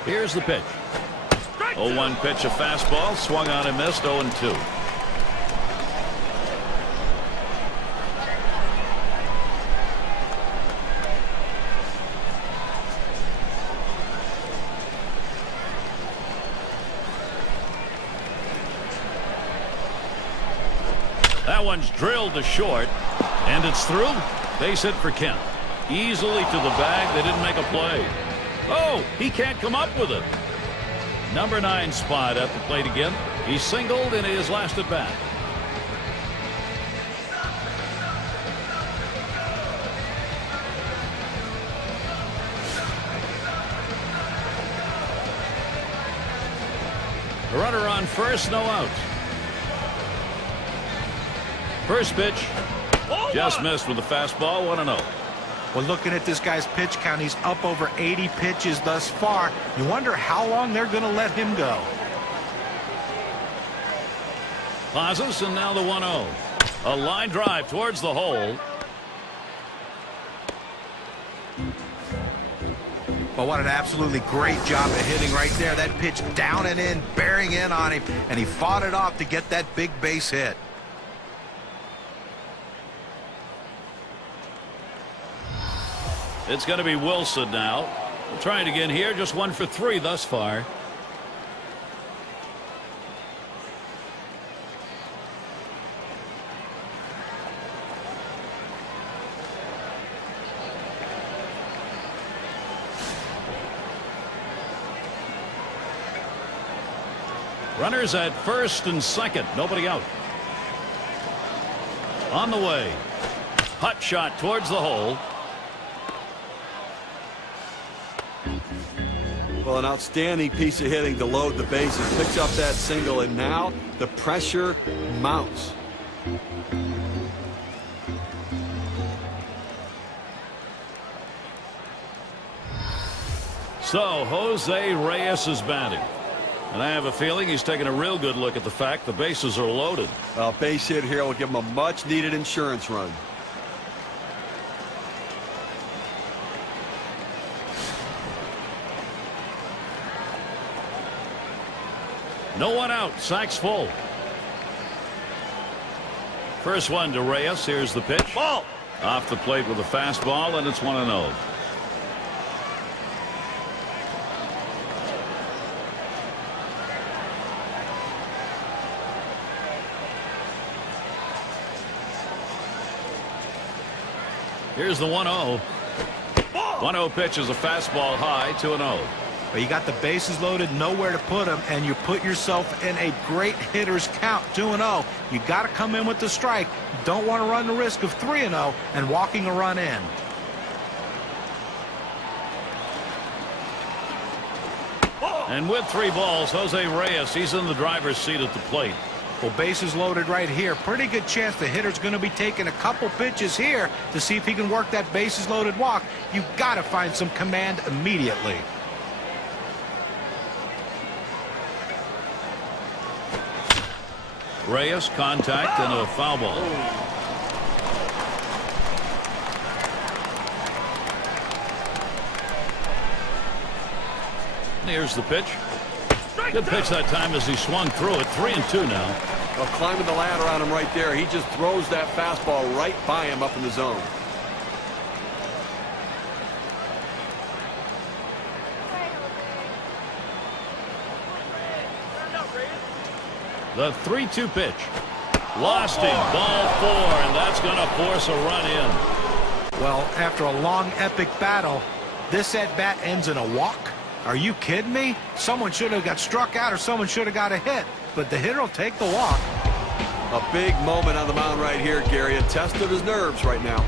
Here's the pitch. 0-1 pitch, a fastball, swung on and missed, 0-2. That one's drilled to short, and it's through. Base hit for Kent. Easily to the bag. They didn't make a play. Oh, he can't come up with it. Number 9 spot at the plate again. He singled in his last at bat. The runner on first, no outs. First pitch, just missed with the fastball, 1-0. Well, looking at this guy's pitch count, he's up over 80 pitches thus far. You wonder how long they're going to let him go. Pauses, and now the 1-0. A line drive towards the hole. Well, what an absolutely great job of hitting right there. That pitch down and in, bearing in on him, and he fought it off to get that big base hit. It's going to be Wilson now. Trying again here, just 1 for 3 thus far. Runners at first and second, nobody out. On the way. Hot shot towards the hole. Well, an outstanding piece of hitting to load the bases. Picks up that single, and now the pressure mounts. So Jose Reyes is batting. And I have a feeling he's taking a real good look at the fact the bases are loaded. Well, base hit here will give him a much-needed insurance run. No one out. Sack's full. First one to Reyes. Here's the pitch. Ball. Off the plate with a fastball, and it's 1-0. Here's the 1-0. 1-0 pitch is a fastball high, 2-0. But you got the bases loaded, nowhere to put them, and you put yourself in a great hitter's count, 2-0. You got to come in with the strike. You don't want to run the risk of 3-0 and walking a run in. And with 3 balls, Jose Reyes, he's in the driver's seat at the plate. Well, bases loaded right here. Pretty good chance the hitter's going to be taking a couple pitches here to see if he can work that bases loaded walk. You got to find some command immediately. Reyes, contact, and a foul ball. Here's the pitch. Good pitch that time as he swung through it. 3-2 now. Well, climbing the ladder on him right there. He just throws that fastball right by him up in the zone. The 3-2 pitch. Lost him. Ball 4, and that's going to force a run in. Well, after a long, epic battle, this at-bat ends in a walk. Are you kidding me? Someone should have got struck out or someone should have got a hit. But the hitter will take the walk. A big moment on the mound right here, Gary. A test of his nerves right now.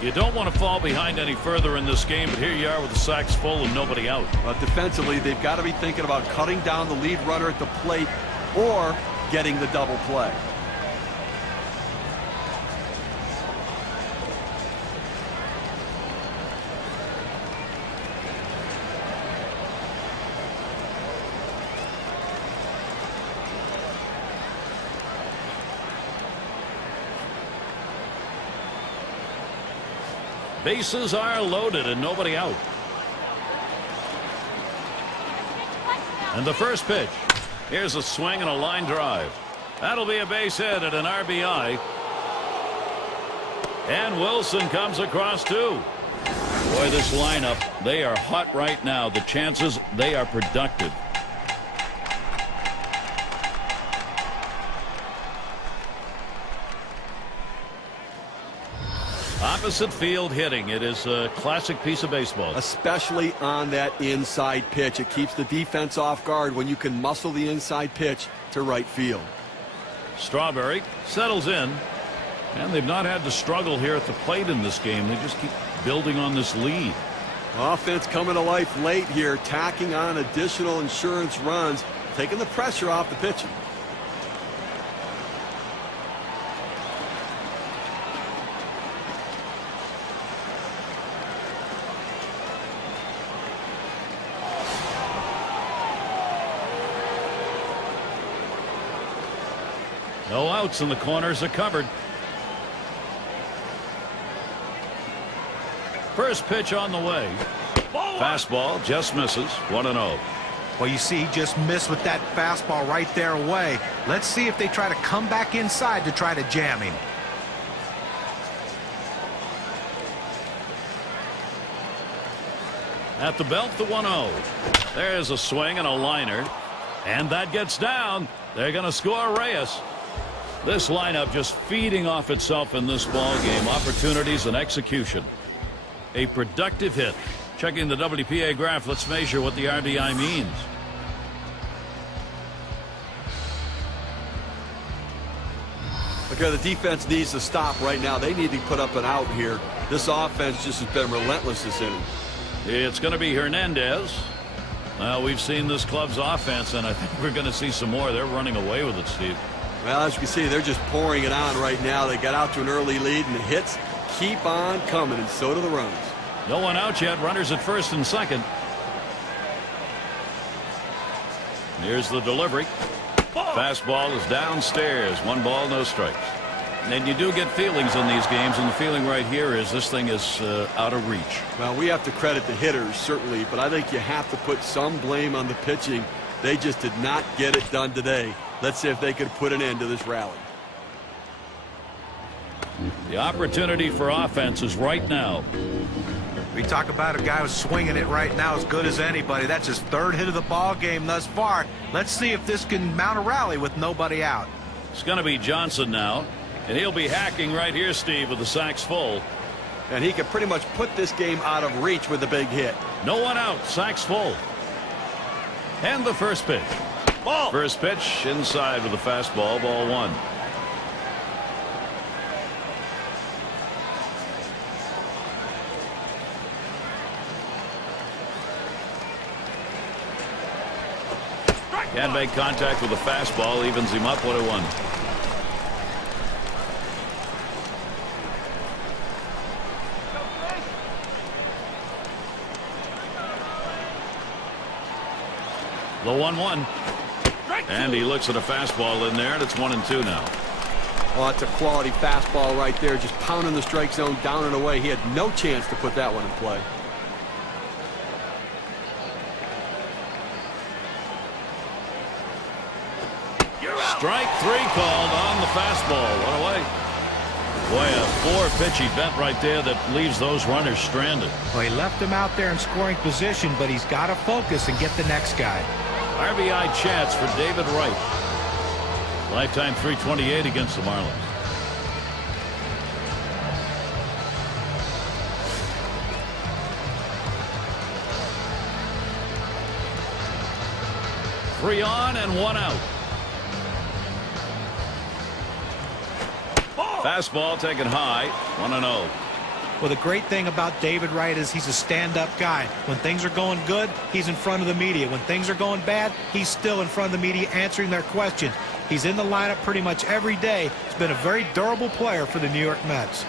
You don't want to fall behind any further in this game, but here you are with the sacks full and nobody out. Defensively, they've got to be thinking about cutting down the lead runner at the plate or getting the double play. Bases are loaded and nobody out. And the first pitch. Here's a swing and a line drive. That'll be a base hit and an RBI. And Wilson comes across too. Boy, this lineup, they are hot right now. The chances, they are productive. Opposite field hitting. It is a classic piece of baseball. Especially on that inside pitch. It keeps the defense off guard when you can muscle the inside pitch to right field. Strawberry settles in. And they've not had to struggle here at the plate in this game. They just keep building on this lead. Offense coming to life late here, tacking on additional insurance runs, taking the pressure off the pitching. No outs, and the corners are covered. First pitch on the way. Fastball just misses. 1-0. Well, you see, he just missed with that fastball right there away. Let's see if they try to come back inside to try to jam him. At the belt, the 1-0. There's a swing and a liner. And that gets down. They're going to score Reyes. This lineup just feeding off itself in this ball game. Opportunities and execution. A productive hit. Checking the WPA graph, let's measure what the RBI means. Okay, the defense needs to stop right now. They need to put up an out here. This offense just has been relentless this inning. It's going to be Hernandez. Well, we've seen this club's offense, and I think we're going to see some more. They're running away with it, Steve. Well, as you can see, they're just pouring it on right now. They got out to an early lead, and the hits keep on coming, and so do the runs. No one out yet. Runners at first and second. Here's the delivery. Fastball is downstairs. 1 ball, no strikes. And you do get feelings in these games, and the feeling right here is this thing is out of reach. Well, we have to credit the hitters, certainly, but I think you have to put some blame on the pitching. They just did not get it done today. Let's see if they could put an end to this rally. The opportunity for offense is right now. We talk about a guy who's swinging it right now as good as anybody. That's his 3rd hit of the ball game thus far. Let's see if this can mount a rally with nobody out. It's going to be Johnson now, and he'll be hacking right here, Steve, with the sacks full. And he could pretty much put this game out of reach with a big hit. No one out, sacks full. And the first pitch. Ball. First pitch inside with a fastball, ball 1. Can't make contact with a fastball, evens him up 1-1. The 1-1. And he looks at a fastball in there, and it's 1-2 now. Oh, that's a quality fastball right there, just pounding the strike zone down and away. He had no chance to put that one in play. Strike 3 called on the fastball. 1 away. Boy, a 4-pitch event right there that leaves those runners stranded. Well, he left him out there in scoring position, but he's got to focus and get the next guy. RBI chance for David Wright. Lifetime .328 against the Marlins. Three on and 1 out. Fastball taken high. 1-0. Well, the great thing about David Wright is he's a stand-up guy. When things are going good, he's in front of the media. When things are going bad, he's still in front of the media answering their questions. He's in the lineup pretty much every day. He's been a very durable player for the New York Mets.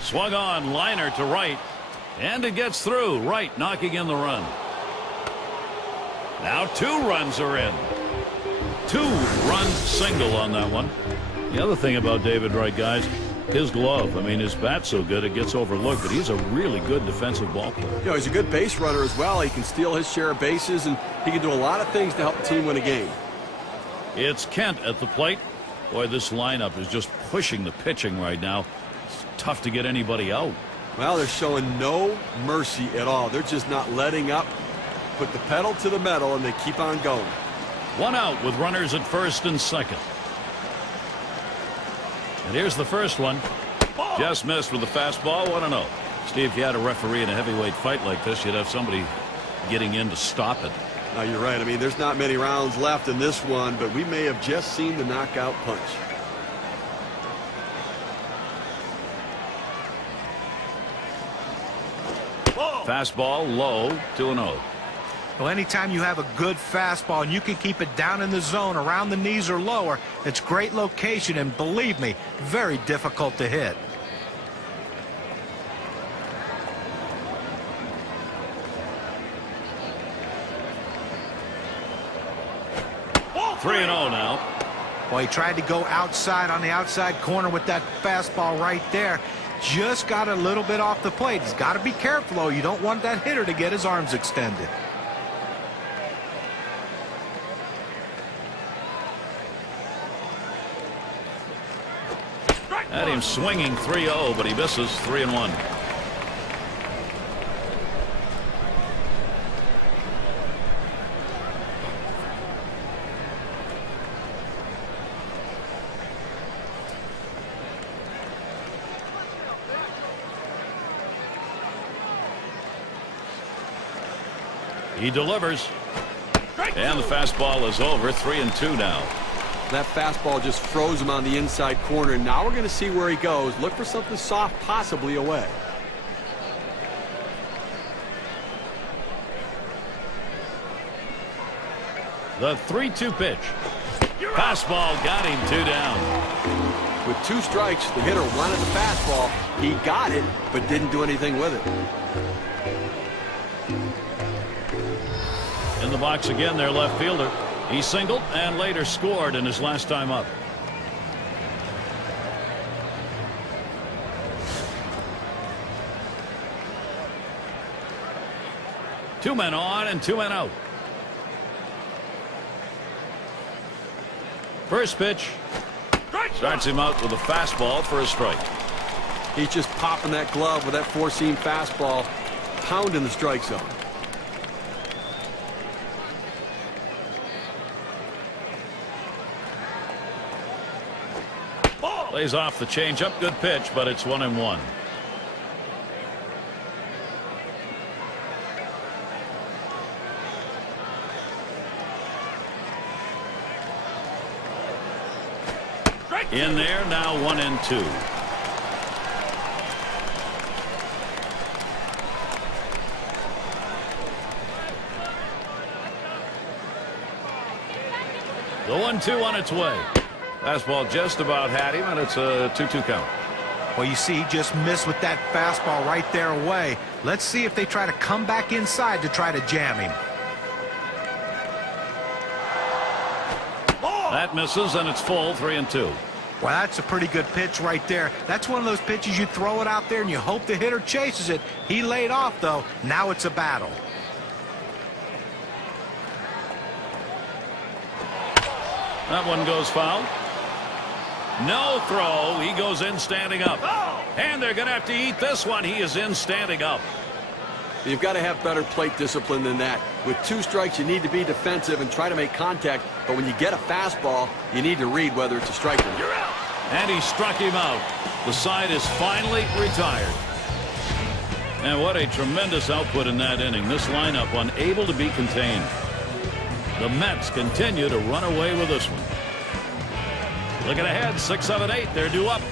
Swung on, liner to right, and it gets through. Wright knocking in the run. Now 2 runs are in. 2-run single on that one. The other thing about David Wright, guys, his glove. I mean, his bat's so good it gets overlooked, but he's a really good defensive ball player. You know, he's a good base runner as well. He can steal his share of bases, and he can do a lot of things to help the team win a game. It's Kent at the plate. Boy, this lineup is just pushing the pitching right now. It's tough to get anybody out. Well, they're showing no mercy at all. They're just not letting up. Put the pedal to the metal, and they keep on going. 1 out with runners at first and second. And here's the first one. Just missed with the fastball. 1-0. Steve, if you had a referee in a heavyweight fight like this, you'd have somebody getting in to stop it. No, you're right. I mean, there's not many rounds left in this one, but we may have just seen the knockout punch. Fastball low. 2-0. Well, anytime you have a good fastball and you can keep it down in the zone around the knees or lower, it's great location, and believe me, very difficult to hit. Oh, 3-0 now. Well, he tried to go outside on the outside corner with that fastball right there. Just got a little bit off the plate. He's got to be careful, though. You don't want that hitter to get his arms extended. Had him swinging 3-0, but he misses. 3-1. He delivers. And the fastball is over. 3-2 now. That fastball just froze him on the inside corner. Now we're going to see where he goes. Look for something soft, possibly away. The 3-2 pitch. Fastball got him. 2 down. With 2 strikes, the hitter wanted the fastball. He got it, but didn't do anything with it. In the box again, their left fielder. He singled and later scored in his last time up. Two men on and two men out. First pitch. Starts him out with a fastball for a strike. He's just popping that glove with that four-seam fastball, pounding the strike zone. Lays off the changeup. Good pitch, but it's 1-1. In there, now 1-2. The 1-2 on its way. Fastball just about had him, and it's a 2-2 count. Well, you see, he just missed with that fastball right there away. Let's see if they try to come back inside to try to jam him. That misses, and it's full, 3-2. Well, that's a pretty good pitch right there. That's one of those pitches you throw it out there and you hope the hitter chases it. He laid off, though. Now it's a battle. That one goes foul. No throw. He goes in standing up. And they're going to have to eat this one. He is in standing up. You've got to have better plate discipline than that. With 2 strikes, you need to be defensive and try to make contact. But when you get a fastball, you need to read whether it's a strike or not. And he struck him out. The side is finally retired. And what a tremendous output in that inning. This lineup unable to be contained. The Mets continue to run away with this one. Looking ahead, 6, 7, 8. They're due up.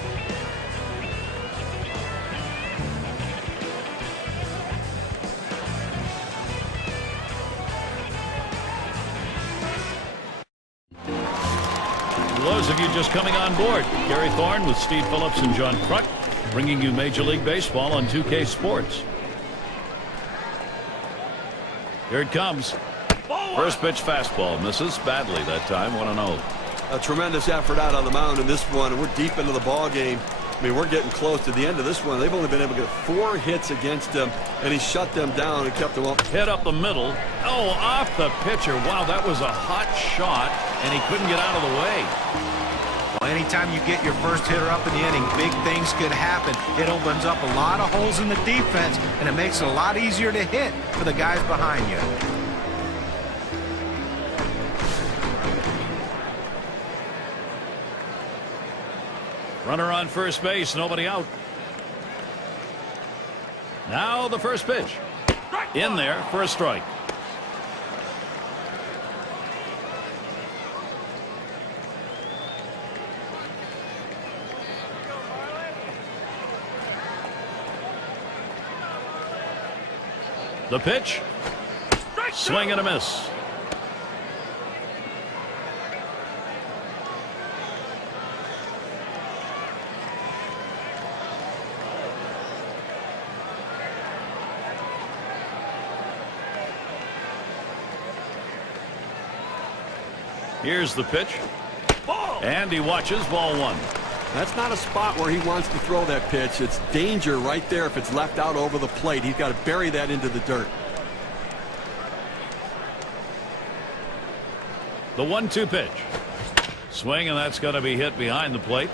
For those of you just coming on board, Gary Thorne with Steve Phillips and John Kruk bringing you Major League Baseball on 2K Sports. Here it comes. First pitch fastball misses badly that time. 1-0. A tremendous effort out on the mound in this one. We're deep into the ball game. I mean, we're getting close to the end of this one. They've only been able to get 4 hits against him, and he shut them down and kept them up. Hit up the middle. Oh, off the pitcher. Wow, that was a hot shot, and he couldn't get out of the way. Well, anytime you get your first hitter up in the inning, big things could happen. It opens up a lot of holes in the defense, and it makes it a lot easier to hit for the guys behind you. Runner on first base, nobody out. Now the first pitch. In there for a strike. The pitch. Swing and a miss. Here's the pitch. And he watches ball 1. That's not a spot where he wants to throw that pitch. It's danger right there if it's left out over the plate. He's got to bury that into the dirt. The 1-2 pitch. Swing, and that's going to be hit behind the plate.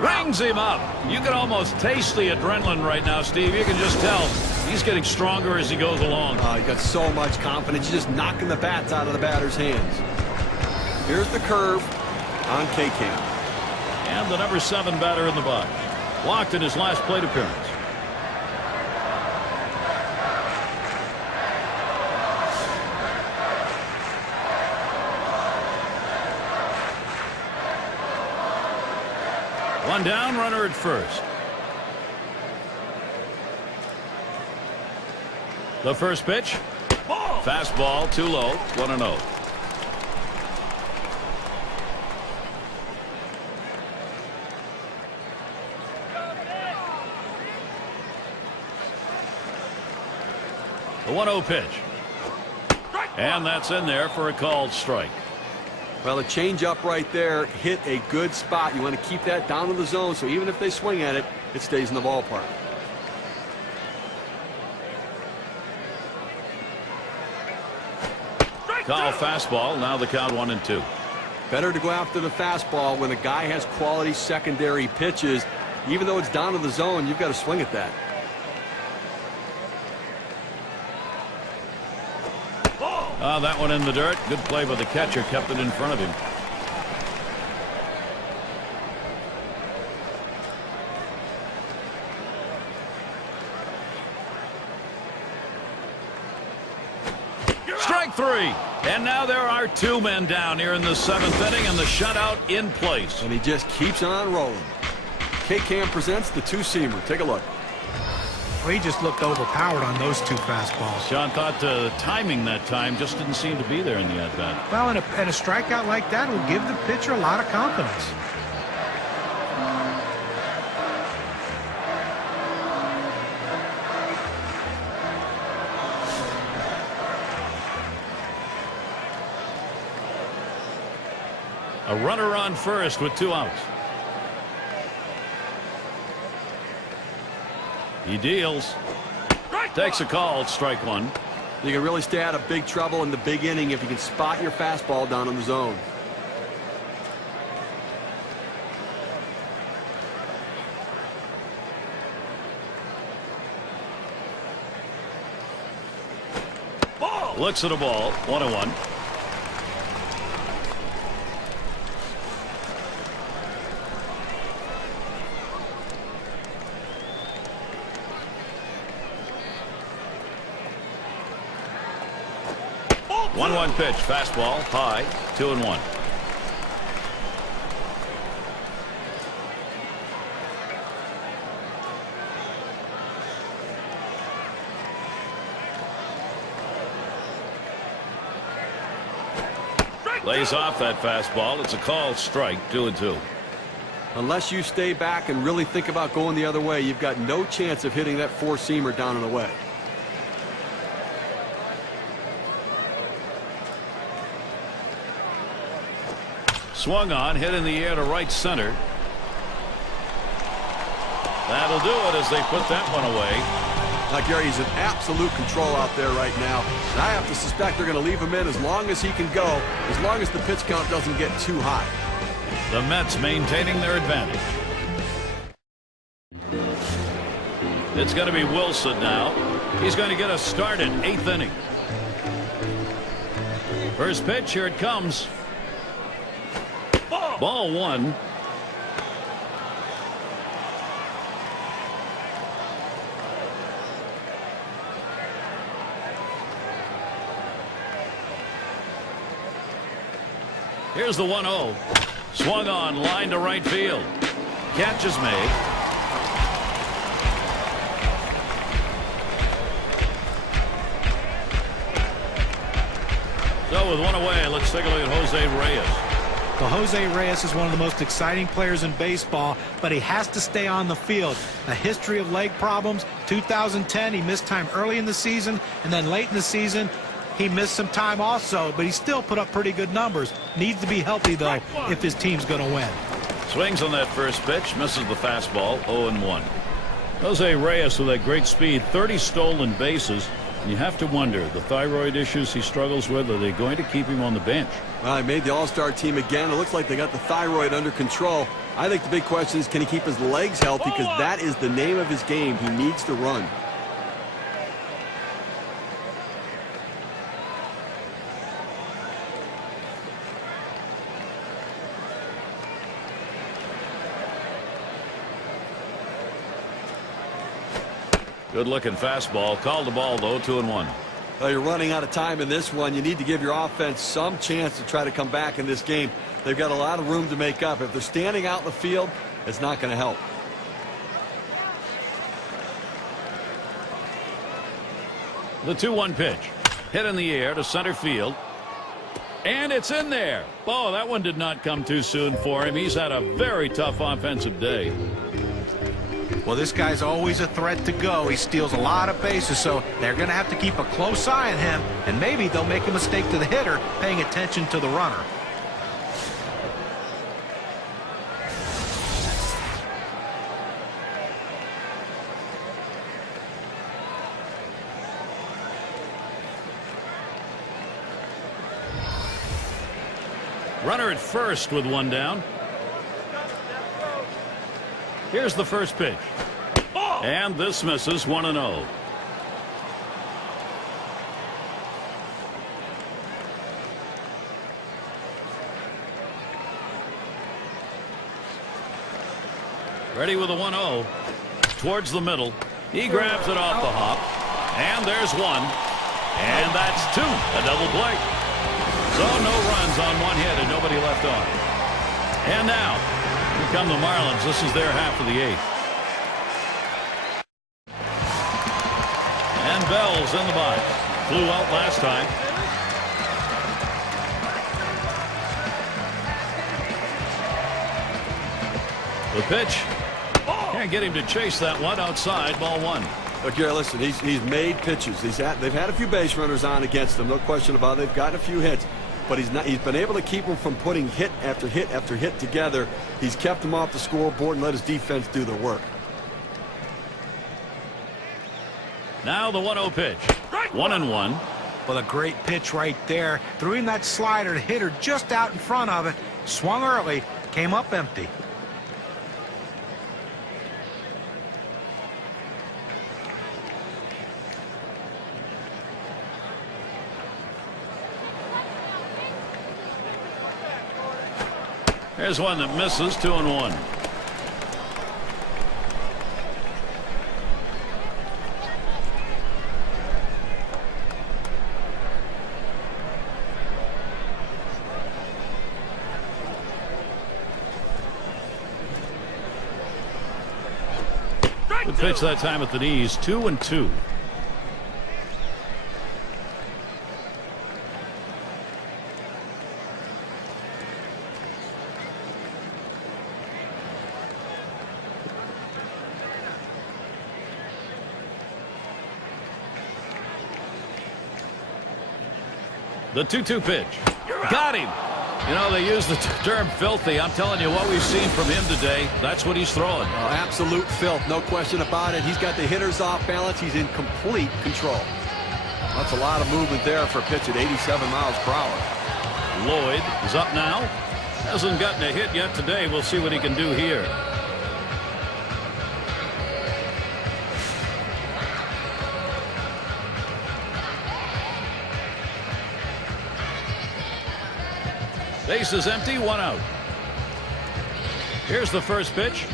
Rings him up. You can almost taste the adrenaline right now, Steve. You can just tell he's getting stronger as he goes along. He got so much confidence. He's just knocking the bats out of the batter's hands. Here's the curve on K-Cam. And the number 7 batter in the box. Walked in his last plate appearance. One down, runner at first. The first pitch. Fastball too low. 1-0. The 1-0 pitch. And that's in there for a called strike. Well, the changeup right there hit a good spot. You want to keep that down in the zone, so even if they swing at it, it stays in the ballpark. Call fastball. Now the count 1-2. Better to go after the fastball when a guy has quality secondary pitches. Even though it's down to the zone, you've got to swing at that. That one in the dirt. Good play by the catcher. Kept it in front of him. Strike 3. And now there are 2 men down here in the 7th inning, and the shutout in place. And he just keeps on rolling. K-Cam presents the two-seamer. Take a look. Well, he just looked overpowered on those 2 fastballs. Sean thought timing that time just didn't seem to be there in the at-bat. Well, and a strikeout like that will give the pitcher a lot of confidence. A runner on first with 2 outs. He deals. Takes a call. Strike 1. You can really stay out of big trouble in the big inning if you can spot your fastball down in the zone. Looks at a ball. 1-1. One pitch, fastball, high, 2-1. Lays off that fastball. It's a called strike, 2-2. Unless you stay back and really think about going the other way, you've got no chance of hitting that 4-seamer down and away. Swung on, hit in the air to right center. That'll do it as they put that one away. Now, Gary, he's in absolute control out there right now. And I have to suspect they're going to leave him in as long as he can go, as long as the pitch count doesn't get too high. The Mets maintaining their advantage. It's going to be Wilson now. He's going to get a start in 8th inning. First pitch, here it comes. Ball 1. Here's the 1-0. Swung on, line to right field. Catch is made. So with one away, let's take a look at Jose Reyes. Well, Jose Reyes is one of the most exciting players in baseball, but he has to stay on the field. A history of leg problems. 2010, he missed time early in the season, and then late in the season, he missed some time also, but he still put up pretty good numbers. Needs to be healthy, though, if his team's going to win. Swings on that first pitch, misses the fastball, 0-1. Jose Reyes with that great speed, 30 stolen bases. And you have to wonder, the thyroid issues he struggles with, are they going to keep him on the bench? Well, he made the All-Star team again. It looks like they got the thyroid under control. I think the big question is, can he keep his legs healthy? Because that is the name of his game. He needs to run. Good-looking fastball. Called the ball, though, 2-1. Well, you're running out of time in this one. You need to give your offense some chance to try to come back in this game. They've got a lot of room to make up. If they're standing out in the field, it's not going to help. The 2-1 pitch. Hit in the air to center field. And it's in there. Oh, that one did not come too soon for him. He's had a very tough offensive day. Well, this guy's always a threat to go. He steals a lot of bases, so they're going to have to keep a close eye on him, and maybe they'll make a mistake to the hitter paying attention to the runner. Runner at first with one down. Here's the first pitch. And this misses. 1-0. Ready with a 1-0. Towards the middle. He grabs it off the hop. And there's one. And that's two. A double play. So no runs on one hit and nobody left on. And now, here come the Marlins. This is their half of the eighth. And Bell's in the box. Flew out last time. The pitch. Can't get him to chase that one outside. Ball one. Look here, listen, he's made pitches. They've had a few base runners on against him, no question about it. They've gotten a few hits, but he's been able to keep them from putting hit after hit after hit together. He's kept them off the scoreboard and let his defense do their work. Now the 1-0 pitch. 1-1. Well, a great pitch right there. Threw in that slider, the hitter just out in front of it. Swung early, came up empty. Here's one that misses. 2-1. Good pitch that time at the knees. 2-2. The 2-2 pitch. Got him. You know, they use the term filthy. I'm telling you what we've seen from him today. That's what he's throwing. Oh, absolute filth. No question about it. He's got the hitters off balance. He's in complete control. That's a lot of movement there for a pitch at 87 miles per hour. Lloyd is up now. Hasn't gotten a hit yet today. We'll see what he can do here. Base is empty, one out. Here's the first pitch.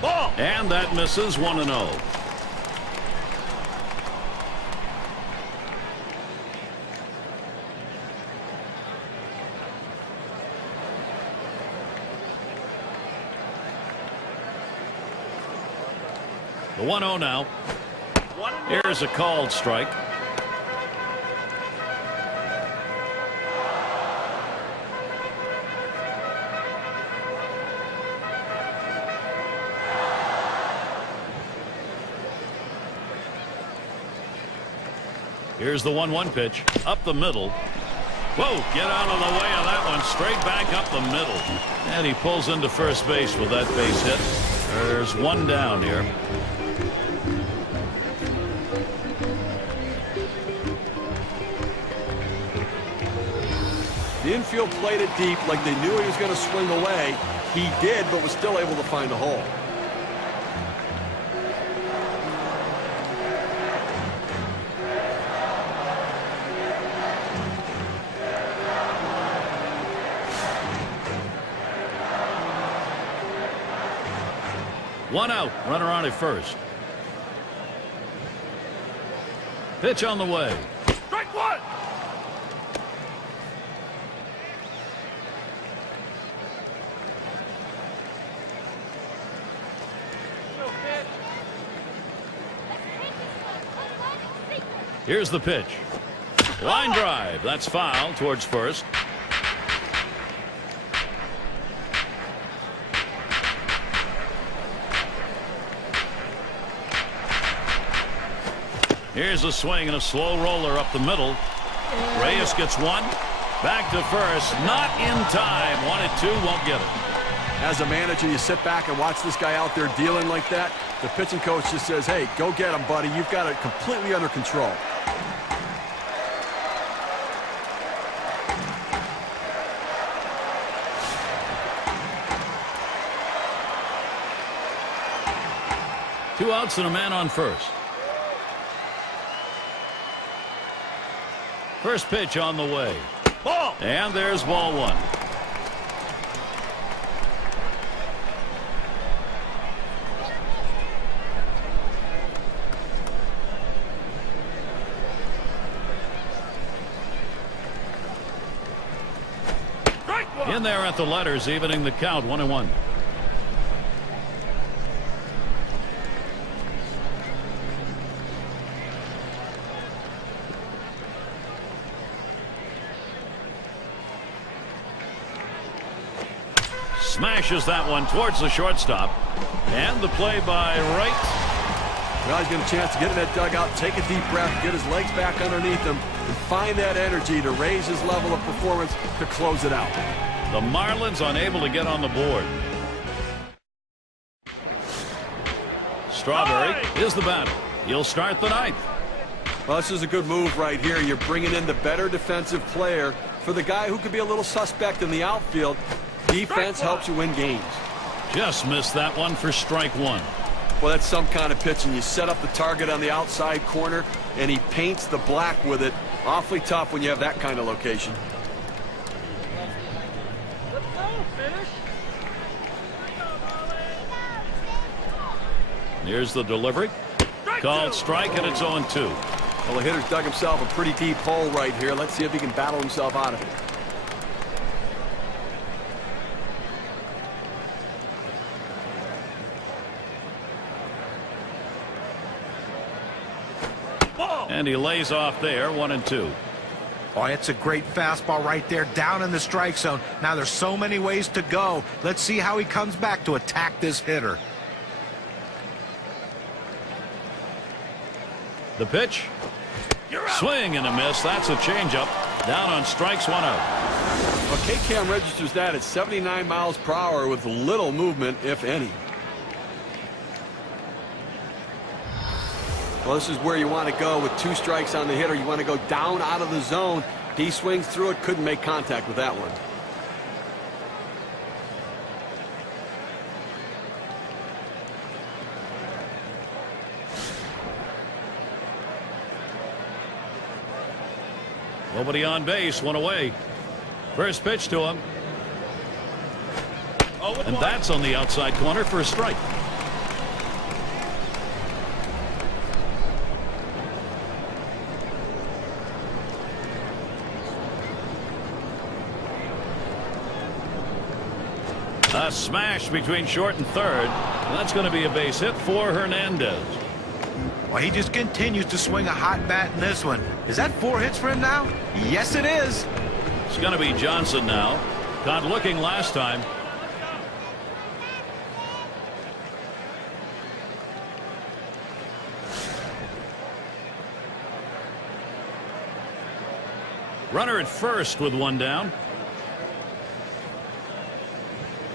Ball. And that misses. 1-0. The 1-0 now. Here's a called strike. Here's the 1-1 pitch. Up the middle. Whoa, get out of the way of that one. Straight back up the middle. And he pulls into first base with that base hit. There's one down here. The infield played it deep like they knew he was going to swing away. He did, but was still able to find a hole. One out. Runner on at first. Pitch on the way. Strike one. Here's the pitch. Line drive. That's foul towards first. Here's a swing and a slow roller up the middle. Reyes gets one. Back to first. Not in time. 1-2. Won't get it. As a manager, you sit back and watch this guy out there dealing like that. The pitching coach just says, hey, go get him, buddy. You've got it completely under control. Two outs and a man on first. First pitch on the way. Ball. And there's ball one. In there at the letters, evening the count, 1-1. Smashes that one towards the shortstop. And the play by Wright. Well, he's getting a chance to get in that dugout, take a deep breath, get his legs back underneath him, and find that energy to raise his level of performance to close it out. The Marlins unable to get on the board. Strawberry is the batter. He'll start the ninth. Well, this is a good move right here. You're bringing in the better defensive player for the guy who could be a little suspect in the outfield. Defense helps you win games. Just missed that one for strike one. Well, that's some kind of pitching. You set up the target on the outside corner, and he paints the black with it. Awfully tough when you have that kind of location. Here's the delivery. Called strike, and it's 0-2. Well, the hitter's dug himself a pretty deep hole right here. Let's see if he can battle himself out of it. And he lays off there, 1-2. Oh, it's a great fastball right there, down in the strike zone. Now there's so many ways to go. Let's see how he comes back to attack this hitter. The pitch. Swing and a miss. That's a changeup. Down on strikes, 1 out. Well, K-Cam registers that at 79 miles per hour with little movement, if any. Well, this is where you want to go with 2 strikes on the hitter. You want to go down out of the zone. He swings through it, couldn't make contact with that one. Nobody on base, 1 away. First pitch to him. And that's on the outside corner for a strike. A smash between short and third. That's going to be a base hit for Hernandez. Well, he just continues to swing a hot bat in this one. Is that 4 hits for him now? Yes, it is. It's going to be Johnson now. Caught looking last time. Runner at first with 1 down.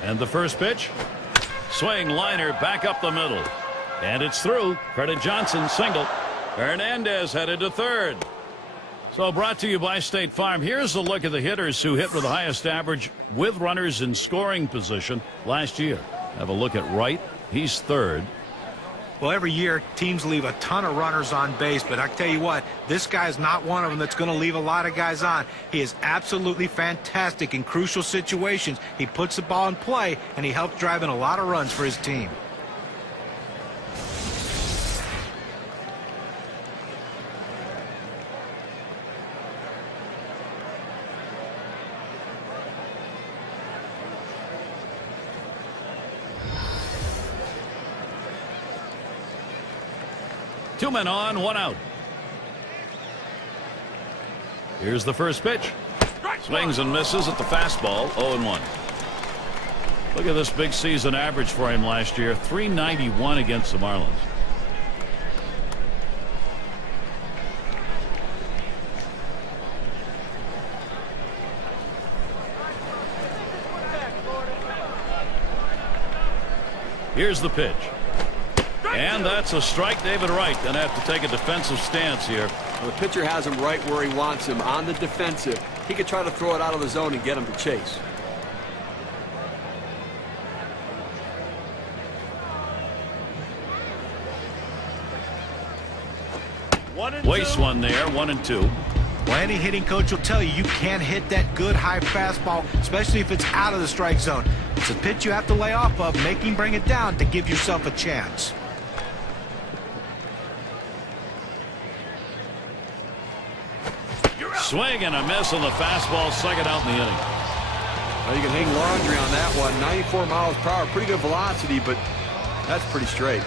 And the first pitch. Swing, liner, back up the middle. And it's through. Credit Johnson, single. Hernandez headed to third. So brought to you by State Farm. Here's a look at the hitters who hit with the highest average with runners in scoring position last year. Have a look at Wright. He's third. Well, every year teams leave a ton of runners on base, but I tell you what, this guy's not one of them that's going to leave a lot of guys on. He is absolutely fantastic in crucial situations. He puts the ball in play, and he helps drive in a lot of runs for his team. Two men on, 1 out. Here's the first pitch. Swings and misses at the fastball, 0-1. Look at this big season average for him last year, 391 against the Marlins. Here's the pitch. And that's a strike. David Wright going to have to take a defensive stance here. Well, the pitcher has him right where he wants him, on the defensive. He could try to throw it out of the zone and get him to chase. Waste one there, 1-2. Well, any hitting coach will tell you you can't hit that good high fastball, especially if it's out of the strike zone. It's a pitch you have to lay off of, make him bring it down to give yourself a chance. Swing and a miss on the fastball, second out in the inning. Well, you can hang laundry on that one. 94 miles per hour, pretty good velocity, but that's pretty straight.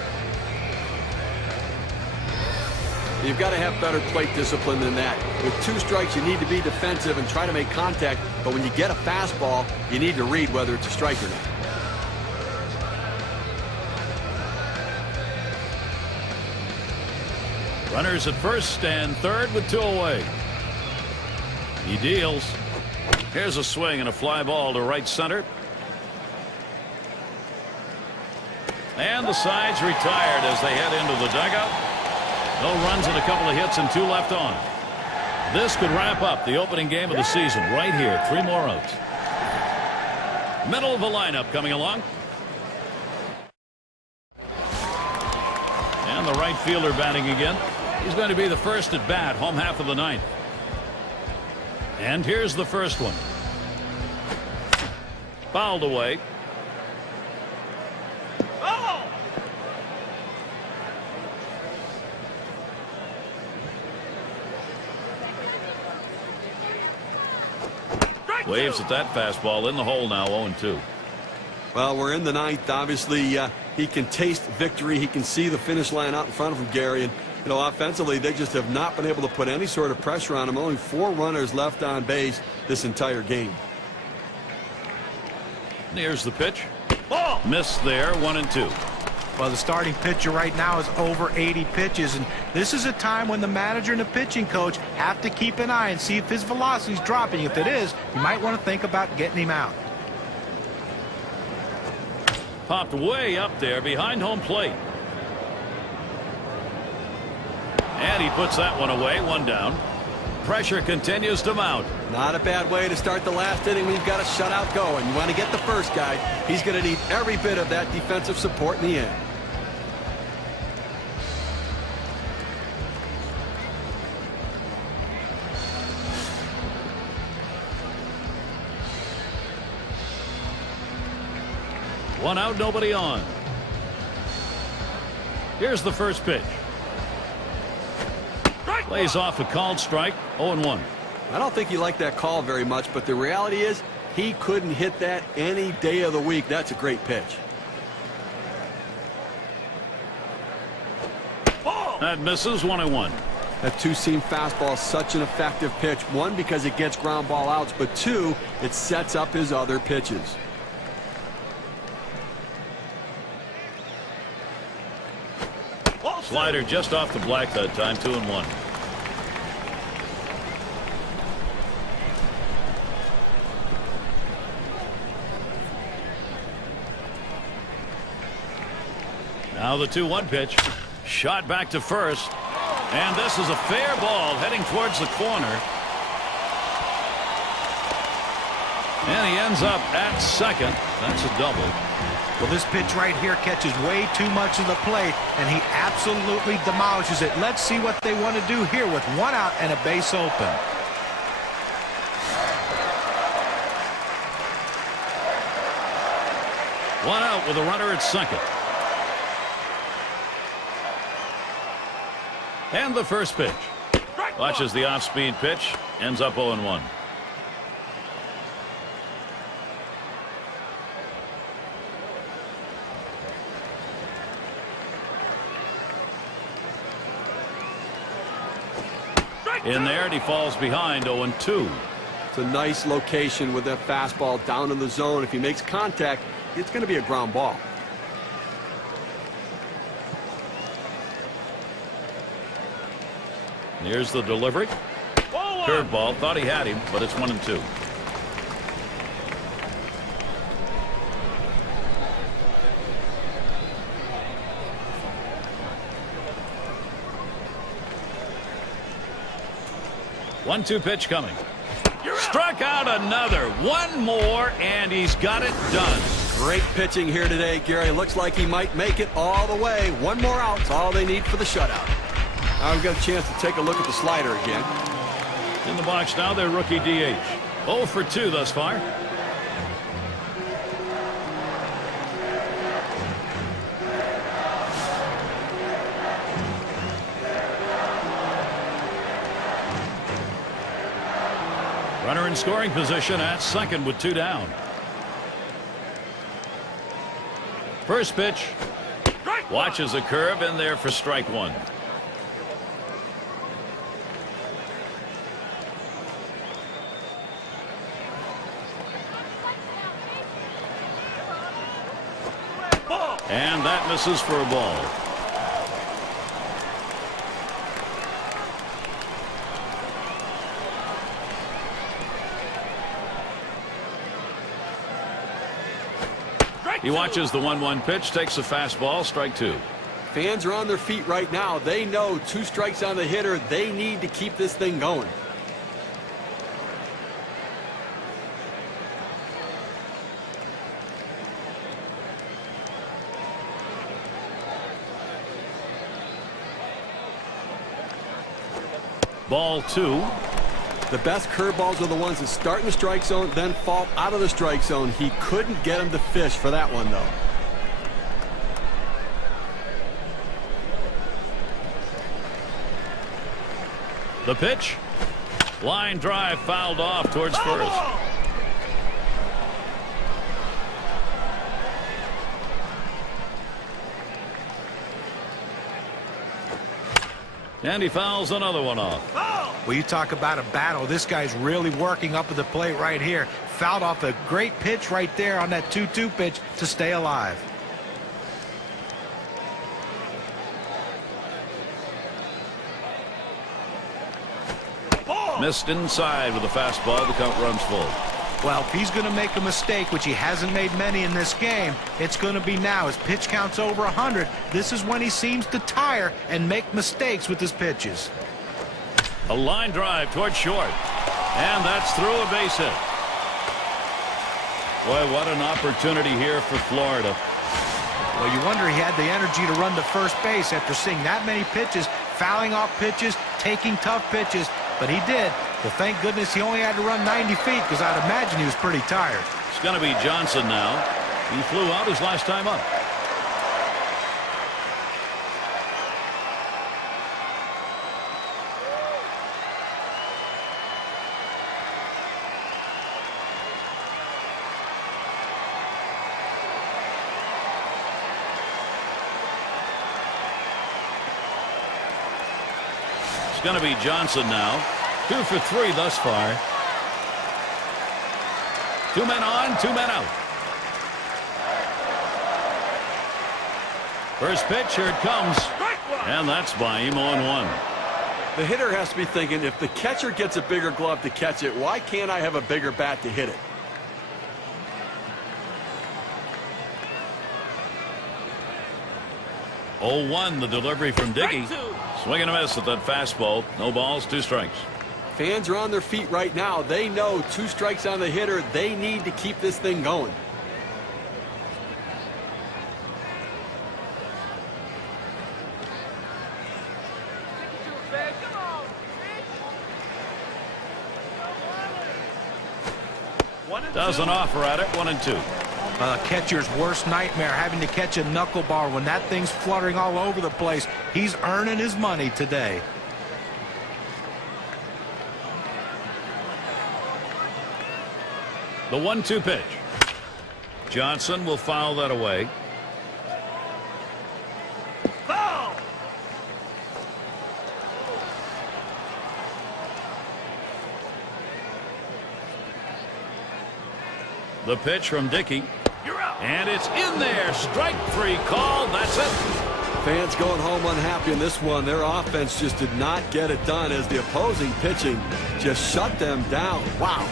You've got to have better plate discipline than that. With 2 strikes, you need to be defensive and try to make contact, but when you get a fastball, you need to read whether it's a strike or not. Runners at first and third with 2 away. He deals. Here's a swing and a fly ball to right center. And the side's retired as they head into the dugout. No runs and a couple of hits and 2 left on. This could wrap up the opening game of the season right here. 3 more outs. Middle of the lineup coming along. And the right fielder batting again. He's going to be the first at bat, home half of the 9th. And here's the first one. Fouled away. Waves at that fastball in the hole now, 0-2. Well, we're in the 9th. Obviously, he can taste victory. He can see the finish line out in front of him, Gary. And, you know, offensively, they just have not been able to put any sort of pressure on him. Only 4 runners left on base this entire game. Here's the pitch. Ball. Missed there, 1-2. Well, the starting pitcher right now is over 80 pitches, and this is a time when the manager and the pitching coach have to keep an eye and see if his velocity is dropping. If it is, you might want to think about getting him out. Popped way up there behind home plate. And he puts that one away, 1 down. Pressure continues to mount. Not a bad way to start the last inning when you've got a shutout going. You want to get the first guy. He's going to need every bit of that defensive support in the end. One out, nobody on. Here's the first pitch. Lays off a called strike, 0-1. I don't think he liked that call very much, but the reality is he couldn't hit that any day of the week. That's a great pitch. That misses, 1-1. That 2-seam fastball is such an effective pitch. 1, because it gets ground ball outs, but 2, it sets up his other pitches. Slider just off the black that time, 2-1. Now the 2-1 pitch. Shot back to first. And this is a fair ball heading towards the corner. And he ends up at second. That's a double. Well, this pitch right here catches way too much of the plate, and he absolutely demolishes it. Let's see what they want to do here with 1 out and a base open. One out with a runner at second. And the first pitch. Watches the off-speed pitch. Ends up 0-1. In there, and he falls behind, 0-2. It's a nice location with that fastball down in the zone. If he makes contact, it's going to be a ground ball. Here's the delivery. Curveball. Thought he had him, but it's 1-2. 1-2 pitch coming. Struck out another. One more, and he's got it done. Great pitching here today, Gary. Looks like he might make it all the way. One more out's all they need for the shutout. Now we've got a chance to take a look at the slider again. In the box now, their rookie DH. 0 for 2 thus far. Runner in scoring position at second with 2 down. First pitch. Watches a curve in there for strike 1. And that misses for a ball. He watches the 1-1 pitch, takes a fastball, strike 2. Fans are on their feet right now. They know 2 strikes on the hitter. They need to keep this thing going. Ball 2. The best curveballs are the ones that start in the strike zone, then fall out of the strike zone. He couldn't get him to fish for that one, though. The pitch. Line drive fouled off towards first. And he fouls another one off. Well, you talk about a battle. This guy's really working up at the plate right here. Fouled off a great pitch right there on that 2-2 pitch to stay alive. Missed inside with a fastball. The count runs full. Well, if he's going to make a mistake, which he hasn't made many in this game, it's going to be now. His pitch count's over 100. This is when he seems to tire and make mistakes with his pitches. A line drive towards short. And that's through a base hit. Boy, what an opportunity here for Florida. Well, you wonder he had the energy to run to first base after seeing that many pitches, fouling off pitches, taking tough pitches. But he did. Well, thank goodness he only had to run 90 feet because I'd imagine he was pretty tired. It's going to be Johnson now. He flew out his last time up. It's going to be Johnson now. 2 for 3 thus far. 2 men on, 2 men out. First pitch, here it comes. And that's by him on 1. The hitter has to be thinking, if the catcher gets a bigger glove to catch it, why can't I have a bigger bat to hit it? Oh, 1, the delivery from Dickey. Swing and a miss at that fastball. No balls, 2 strikes. Fans are on their feet right now. They know 2 strikes on the hitter. They need to keep this thing going. Doesn't offer at it. 1-2. Catcher's worst nightmare, having to catch a knuckleball when that thing's fluttering all over the place. He's earning his money today. The 1-2 pitch. Johnson will foul that away. Foul! The pitch from Dickey. And it's in there. Strike 3 called. That's it. Fans going home unhappy in this one. Their offense just did not get it done as the opposing pitching just shut them down. Wow.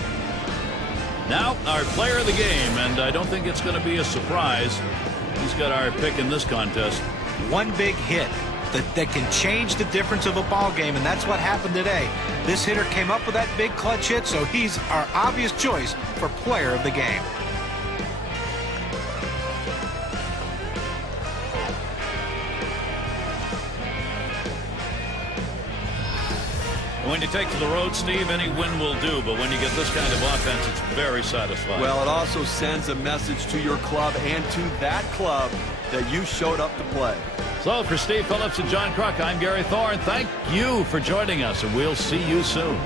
Now our player of the game, and I don't think it's going to be a surprise. He's got our pick in this contest. One big hit. that can change the difference of a ball game, and that's what happened today. This hitter came up with that big clutch hit, so he's our obvious choice for player of the game. When you take to the road, Steve, any win will do, but when you get this kind of offense, it's very satisfying. Well, it also sends a message to your club and to that club that you showed up to play. So for Steve Phillips and John Kruk, I'm Gary Thorne. Thank you for joining us, and we'll see you soon.